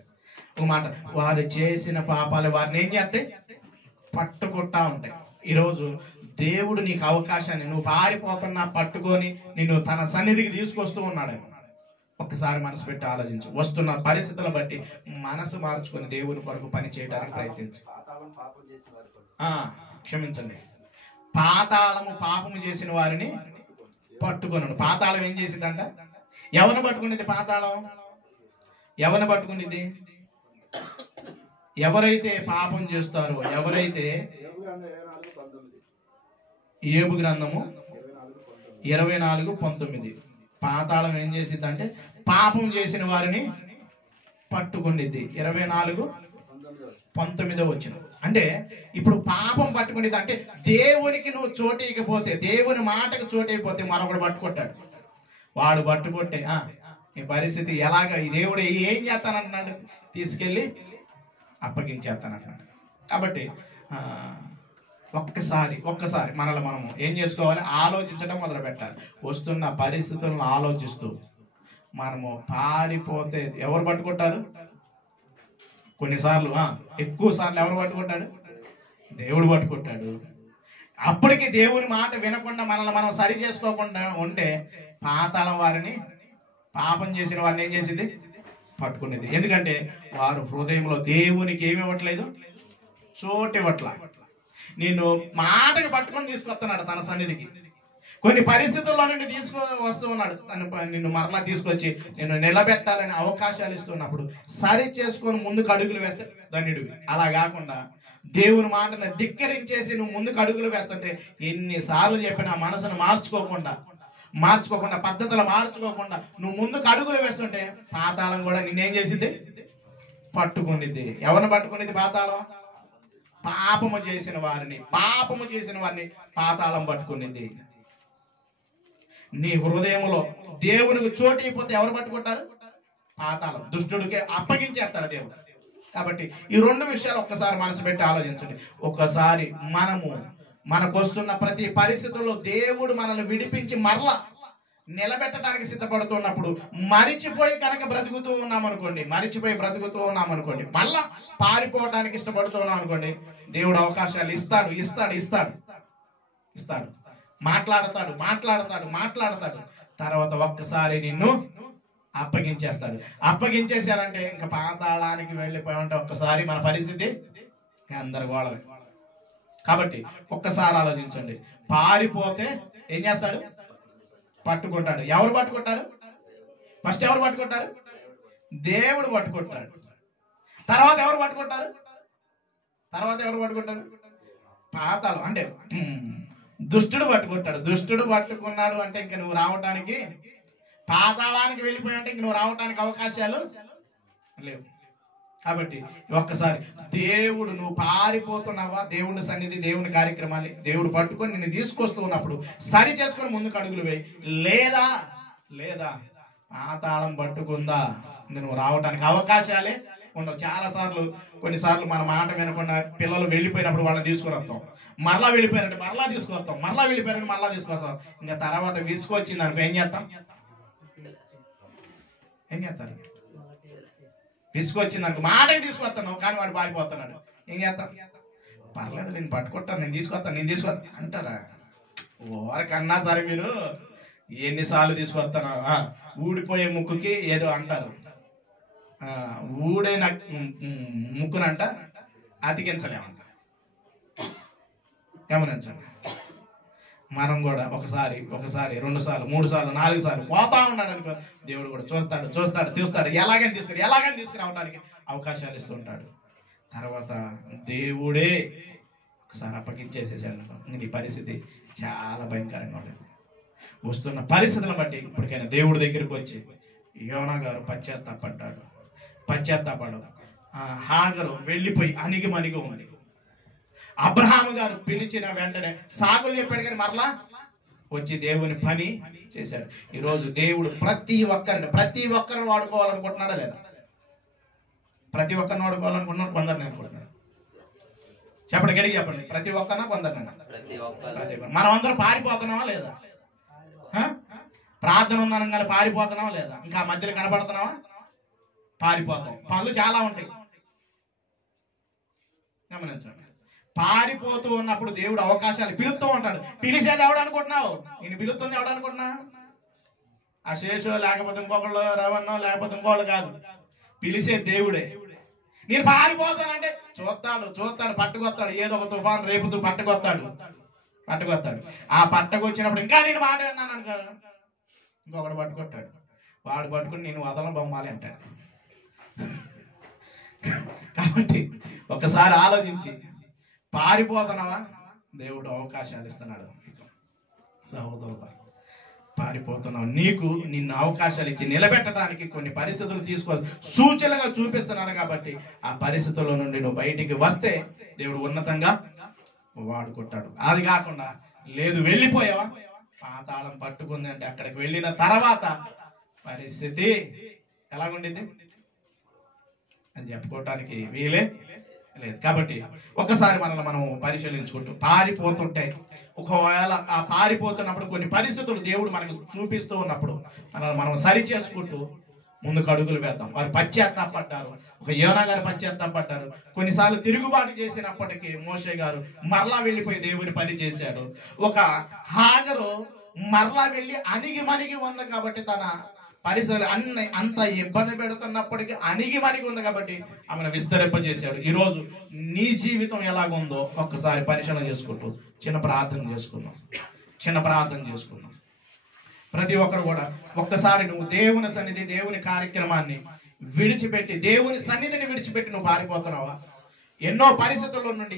ఒక మాట, వారు చేసిన పాపాలు వారిని ఏం చేస్తాయి? పట్టుకుంటా ఉంటాయి. ఈరోజు దేవుడు నీకు అవకాశాన్ని, నువ్వు పారిపోతున్నా పట్టుకొని నిన్ను తన సన్నిధికి తీసుకొస్తూ ఉన్నాడేమో. ఒక్కసారి మనసు పెట్టి ఆలోచించు. వస్తున్న పరిస్థితులను బట్టి మనసు మార్చుకొని దేవుని కొరకు పని చేయడానికి ప్రయత్నించు. క్షమించండి, పాతాళము పాపము చేసిన వారిని పట్టుకొను. పాతాళం ఏం చేసిందంట? ఎవరిని పట్టుకునేది? పాతాళం ఎవరిని పట్టుకునేది? ఎవరైతే పాపం చేస్తారో, ఎవరైతే, యోబు గ్రంథము 24:19, పాతాళం ఏం చేసిద్దంటే పాపం చేసిన వారిని పట్టుకునిద్ది. 24:19 వచ్చిన. అంటే ఇప్పుడు పాపం పట్టుకునేది అంటే దేవునికి నువ్వు చోటు ఇవ్వకపోతే, దేవుని మాటకు చోటు అయిపోతే మరొకడు పట్టుకుంటాడు. వాడు పట్టుకొట్టే ఈ పరిస్థితి ఎలాగ, ఈ దేవుడు ఏం చేస్తానంటున్నాడు? తీసుకెళ్ళి అప్పగించేస్తానంటున్నాడు. కాబట్టి ఒక్కసారి మనల్ని మనము ఏం చేసుకోవాలి? ఆలోచించడం మొదలు పెట్టాలి. వస్తున్న పరిస్థితులను ఆలోచిస్తూ మనము పారిపోతే ఎవరు పట్టుకుంటారు? కొన్నిసార్లు ఎక్కువ సార్లు ఎవరు పట్టుకుంటాడు? దేవుడు పట్టుకుంటాడు. అప్పటికి దేవుని మాట వినకుండా మనల్ని మనం సరి చేసుకోకుండా ఉంటే పాతాళం వారిని, పాపం చేసిన వారిని ఏం చేసింది? పట్టుకునేది. ఎందుకంటే వారు హృదయంలో దేవునికి ఏమి ఇవ్వట్లేదు? చోటు ఇవ్వట్లా. నిన్ను మాటకి పట్టుకొని తీసుకొస్తున్నాడు తన సన్నిధికి. కొన్ని పరిస్థితుల్లో నుండి వస్తూ ఉన్నాడు. నిన్ను మరలా తీసుకొచ్చి నిన్ను నిలబెట్టాలని అవకాశాలు ఇస్తున్నప్పుడు సరి చేసుకొని ముందుకు అడుగులు వేస్తే ధన్యుడివి. అలా కాకుండా దేవుని మాటను ధిక్కరించేసి నువ్వు ముందుకు అడుగులు వేస్తుంటే, ఎన్నిసార్లు చెప్పినా మనసును మార్చుకోకుండా పద్ధతులు మార్చుకోకుండా నువ్వు ముందుకు అడుగులు వేస్తుంటే పాతాళం కూడా నిన్నేం చేసింది? పట్టుకునిద్ది. ఎవరిని పట్టుకునేది పాతాళం? పాపము చేసిన వారిని పాతాళం పట్టుకునిద్ది. నీ హృదయంలో దేవునికి చోటు అయిపోతే ఎవరు పట్టుకుంటారు? పాతాళం. దుష్టుడికి అప్పగించేస్తాడు దేవుడు. కాబట్టి ఈ రెండు విషయాలు ఒక్కసారి మనసు పెట్టి ఆలోచించండి. ఒక్కసారి మనకు వస్తున్న ప్రతి పరిస్థితుల్లో దేవుడు మనల్ని విడిపించి మరలా నిలబెట్టడానికి సిద్ధపడుతున్నప్పుడు మరిచిపోయి కనుక బ్రతుకుతూ ఉన్నామనుకోండి, మళ్ళా పారిపోవడానికి ఇష్టపడుతూ ఉన్నాం అనుకోండి, దేవుడు అవకాశాలు ఇస్తాడు. మాట్లాడతాడు. తర్వాత ఒక్కసారి నిన్ను అప్పగించేశారంటే ఇంకా పాతాళానికి వెళ్ళిపోయామంటే ఒక్కసారి మన పరిస్థితి గందరగోళమే. కాబట్టి ఒక్కసారి ఆలోచించండి. పారిపోతే ఏం చేస్తాడు? పట్టుకుంటాడు. ఎవరు పట్టుకుంటారు? ఫస్ట్ ఎవరు పట్టుకుంటారు? దేవుడు పట్టుకుంటాడు. తర్వాత ఎవరు పట్టుకుంటారు? పాతాళం అంటే దుష్టుడు పట్టుకుంటాడు. దుష్టుడు పట్టుకున్నాడు అంటే ఇంక నువ్వు రావటానికి, పాతాళానికి వెళ్ళిపోయి అంటే ఇంక నువ్వు రావటానికి అవకాశాలు లేవు. కాబట్టి ఒక్కసారి దేవుడు, నువ్వు పారిపోతున్నావా దేవుని సన్నిధి, దేవుని కార్యక్రమాన్ని దేవుడు పట్టుకొని నిన్ను తీసుకొస్తూ ఉన్నప్పుడు సరి చేసుకొని ముందుకు అడుగులు వేయి. లేదా లేదా పాతాళం పట్టుకుందా నువ్వు రావడానికి అవకాశాలే ఉండవు. చాలా సార్లు, కొన్నిసార్లు మన మాట వినకుండా పిల్లలు వెళ్ళిపోయినప్పుడు వాళ్ళని తీసుకుని వస్తాం, మరలా వెళ్ళిపోయారంటే మరలా తీసుకొస్తాం, మరలా వెళ్ళిపోయారంటే మరలా తీసుకొస్తాం. ఇంకా తర్వాత విసుకొచ్చింది అనుకో ఏం చేస్తాం? ఏం చేస్తారు? విసుకొచ్చింది అనుకో మాటకి తీసుకొస్తాను కానీ వాడు పారిపోతున్నాడు, ఏం చేస్తాం? పర్లేదు నేను పట్టుకుంటాను, నేను తీసుకొస్తాను అంటారా? ఓరకన్నా సరే మీరు ఎన్నిసార్లు తీసుకొస్తాను. ఊడిపోయే ముక్కుకి ఏదో అంటారు, ఊడే ముక్కునంట అతికించలేమంట. గమనించండి, మనం కూడా ఒకసారి 2 సార్లు 3 సార్లు 4 సార్లు పోతా ఉన్నాడు అనుకో, దేవుడు కూడా చూస్తాడు ఎలాగని తీసుకురావడానికి అవకాశాలు ఇస్తుంటాడు. తర్వాత దేవుడే ఒకసారి అప్పగించేసేసాడు, నీ పరిస్థితి చాలా భయంకరంగా ఉంటుంది. వస్తున్న పరిస్థితులను బట్టి ఇప్పటికైనా దేవుడి దగ్గరికి వచ్చి, యోనా గారు పశ్చాత్తాపడ్డాడు. హాగరు వెళ్ళిపోయి అణిగి ఉంది. అబ్రహాము గారు పిలిచిన వెంటనే సాకులు చెప్పాడు కానీ మరలా వచ్చి దేవుని పని చేశాడు. ఈరోజు దేవుడు ప్రతి ఒక్కరిని వాడుకోవాలనుకుంటున్నాడా లేదా? ప్రతి ఒక్కరిని వాడుకోవాలనుకుంటున్నాడు, కొందరిని అనుకుంటున్నాడు. చెప్పండి, గడికి చెప్పండి. ప్రతి ఒక్కరినా కొందరినైనా? మనం అందరం పారిపోతున్నావా లేదా? ప్రార్థన ఉందనగానే పారిపోతున్నావా లేదా? ఇంకా మధ్యలో కనపడుతున్నావా? పారిపోతాం. పనులు చాలా ఉంటాయి, గమనించండి. పారిపోతూ ఉన్నప్పుడు దేవుడు అవకాశాలు పిలుస్తూ ఉంటాడు. పిలిచేది ఎవడు అనుకుంటున్నావు? నేను పిలుస్తుంది ఎవడు అనుకుంటున్నా? ఆ శేషో లేకపోతే ఇంకొకళ్ళు, రవన్నో లేకపోతే ఇంకోళ్ళు కాదు, పిలిచే దేవుడే. నేను పారిపోతానంటే చూస్తాడు పట్టుకొస్తాడు, ఏదో ఒక తుఫాను రేపుతూ పట్టుకొస్తాడు. ఆ పట్టుకొచ్చినప్పుడు ఇంకా నేను మాట విన్నాను అనుకో, ఇంకొకడు పట్టుకొట్టాడు. వాడు పట్టుకుని నేను వదలను బొమ్మాలి అంటాడు. కాబట్టి ఒకసారి ఆలోచించి, పారిపోతున్నావా? దేవుడు అవకాశాలు ఇస్తున్నాడు. సహోదరుడు, పారిపోతున్నావు, నిన్ను అవకాశాలు ఇచ్చి నిలబెట్టడానికి కొన్ని పరిస్థితులు సూచనగా చూపిస్తున్నాడు. కాబట్టి ఆ పరిస్థితుల్లో నుండి నువ్వు బయటికి వస్తే దేవుడు ఉన్నతంగా వాడుకుంటాడు. అది కాకుండా లేదు వెళ్ళిపోయావా, పాతాళం పట్టుకుంది అంటే అక్కడికి వెళ్ళిన తర్వాత పరిస్థితి ఎలాగుండింది అని చెప్పుకోవటానికి వీలే లేదు. కాబట్టి ఒకసారి మనల్ని మనం పరిశీలించుకుంటూ, పారిపోతుంటే ఒకవేళ ఆ పారిపోతున్నప్పుడు కొన్ని పరిస్థితులు దేవుడు మనకు చూపిస్తూ ఉన్నప్పుడు మనల్ని మనం సరి చేసుకుంటూ ముందుకు అడుగులు వేద్దాం. వారు పశ్చాత్తాపడ్డారు, ఒక యోనా గారు పశ్చాత్తాపడ్డారు. కొన్నిసార్లు తిరుగుబాటు చేసినప్పటికీ మోషే గారు మరలా వెళ్ళిపోయి దేవుని పని చేశాడు. ఒక హాగరు మరలా వెళ్ళి అణిగి ఉంది కాబట్టి తన పరిస్థితులు అంత ఇబ్బంది పెడుతున్నప్పటికీ అణిగి ఉంది కాబట్టి ఆమెను విస్తరింపజేశాడు. ఈరోజు నీ జీవితం ఎలాగుందో ఒక్కసారి పరిశీలన చేసుకుంటూ చిన్న ప్రార్థన చేసుకుందాం. ప్రతి ఒక్కరు కూడా ఒక్కసారి నువ్వు దేవుని సన్నిధి, దేవుని కార్యక్రమాన్ని విడిచిపెట్టి, దేవుని సన్నిధిని విడిచిపెట్టి నువ్వు పారిపోతున్నావా? ఎన్నో పరిస్థితుల్లో నుండి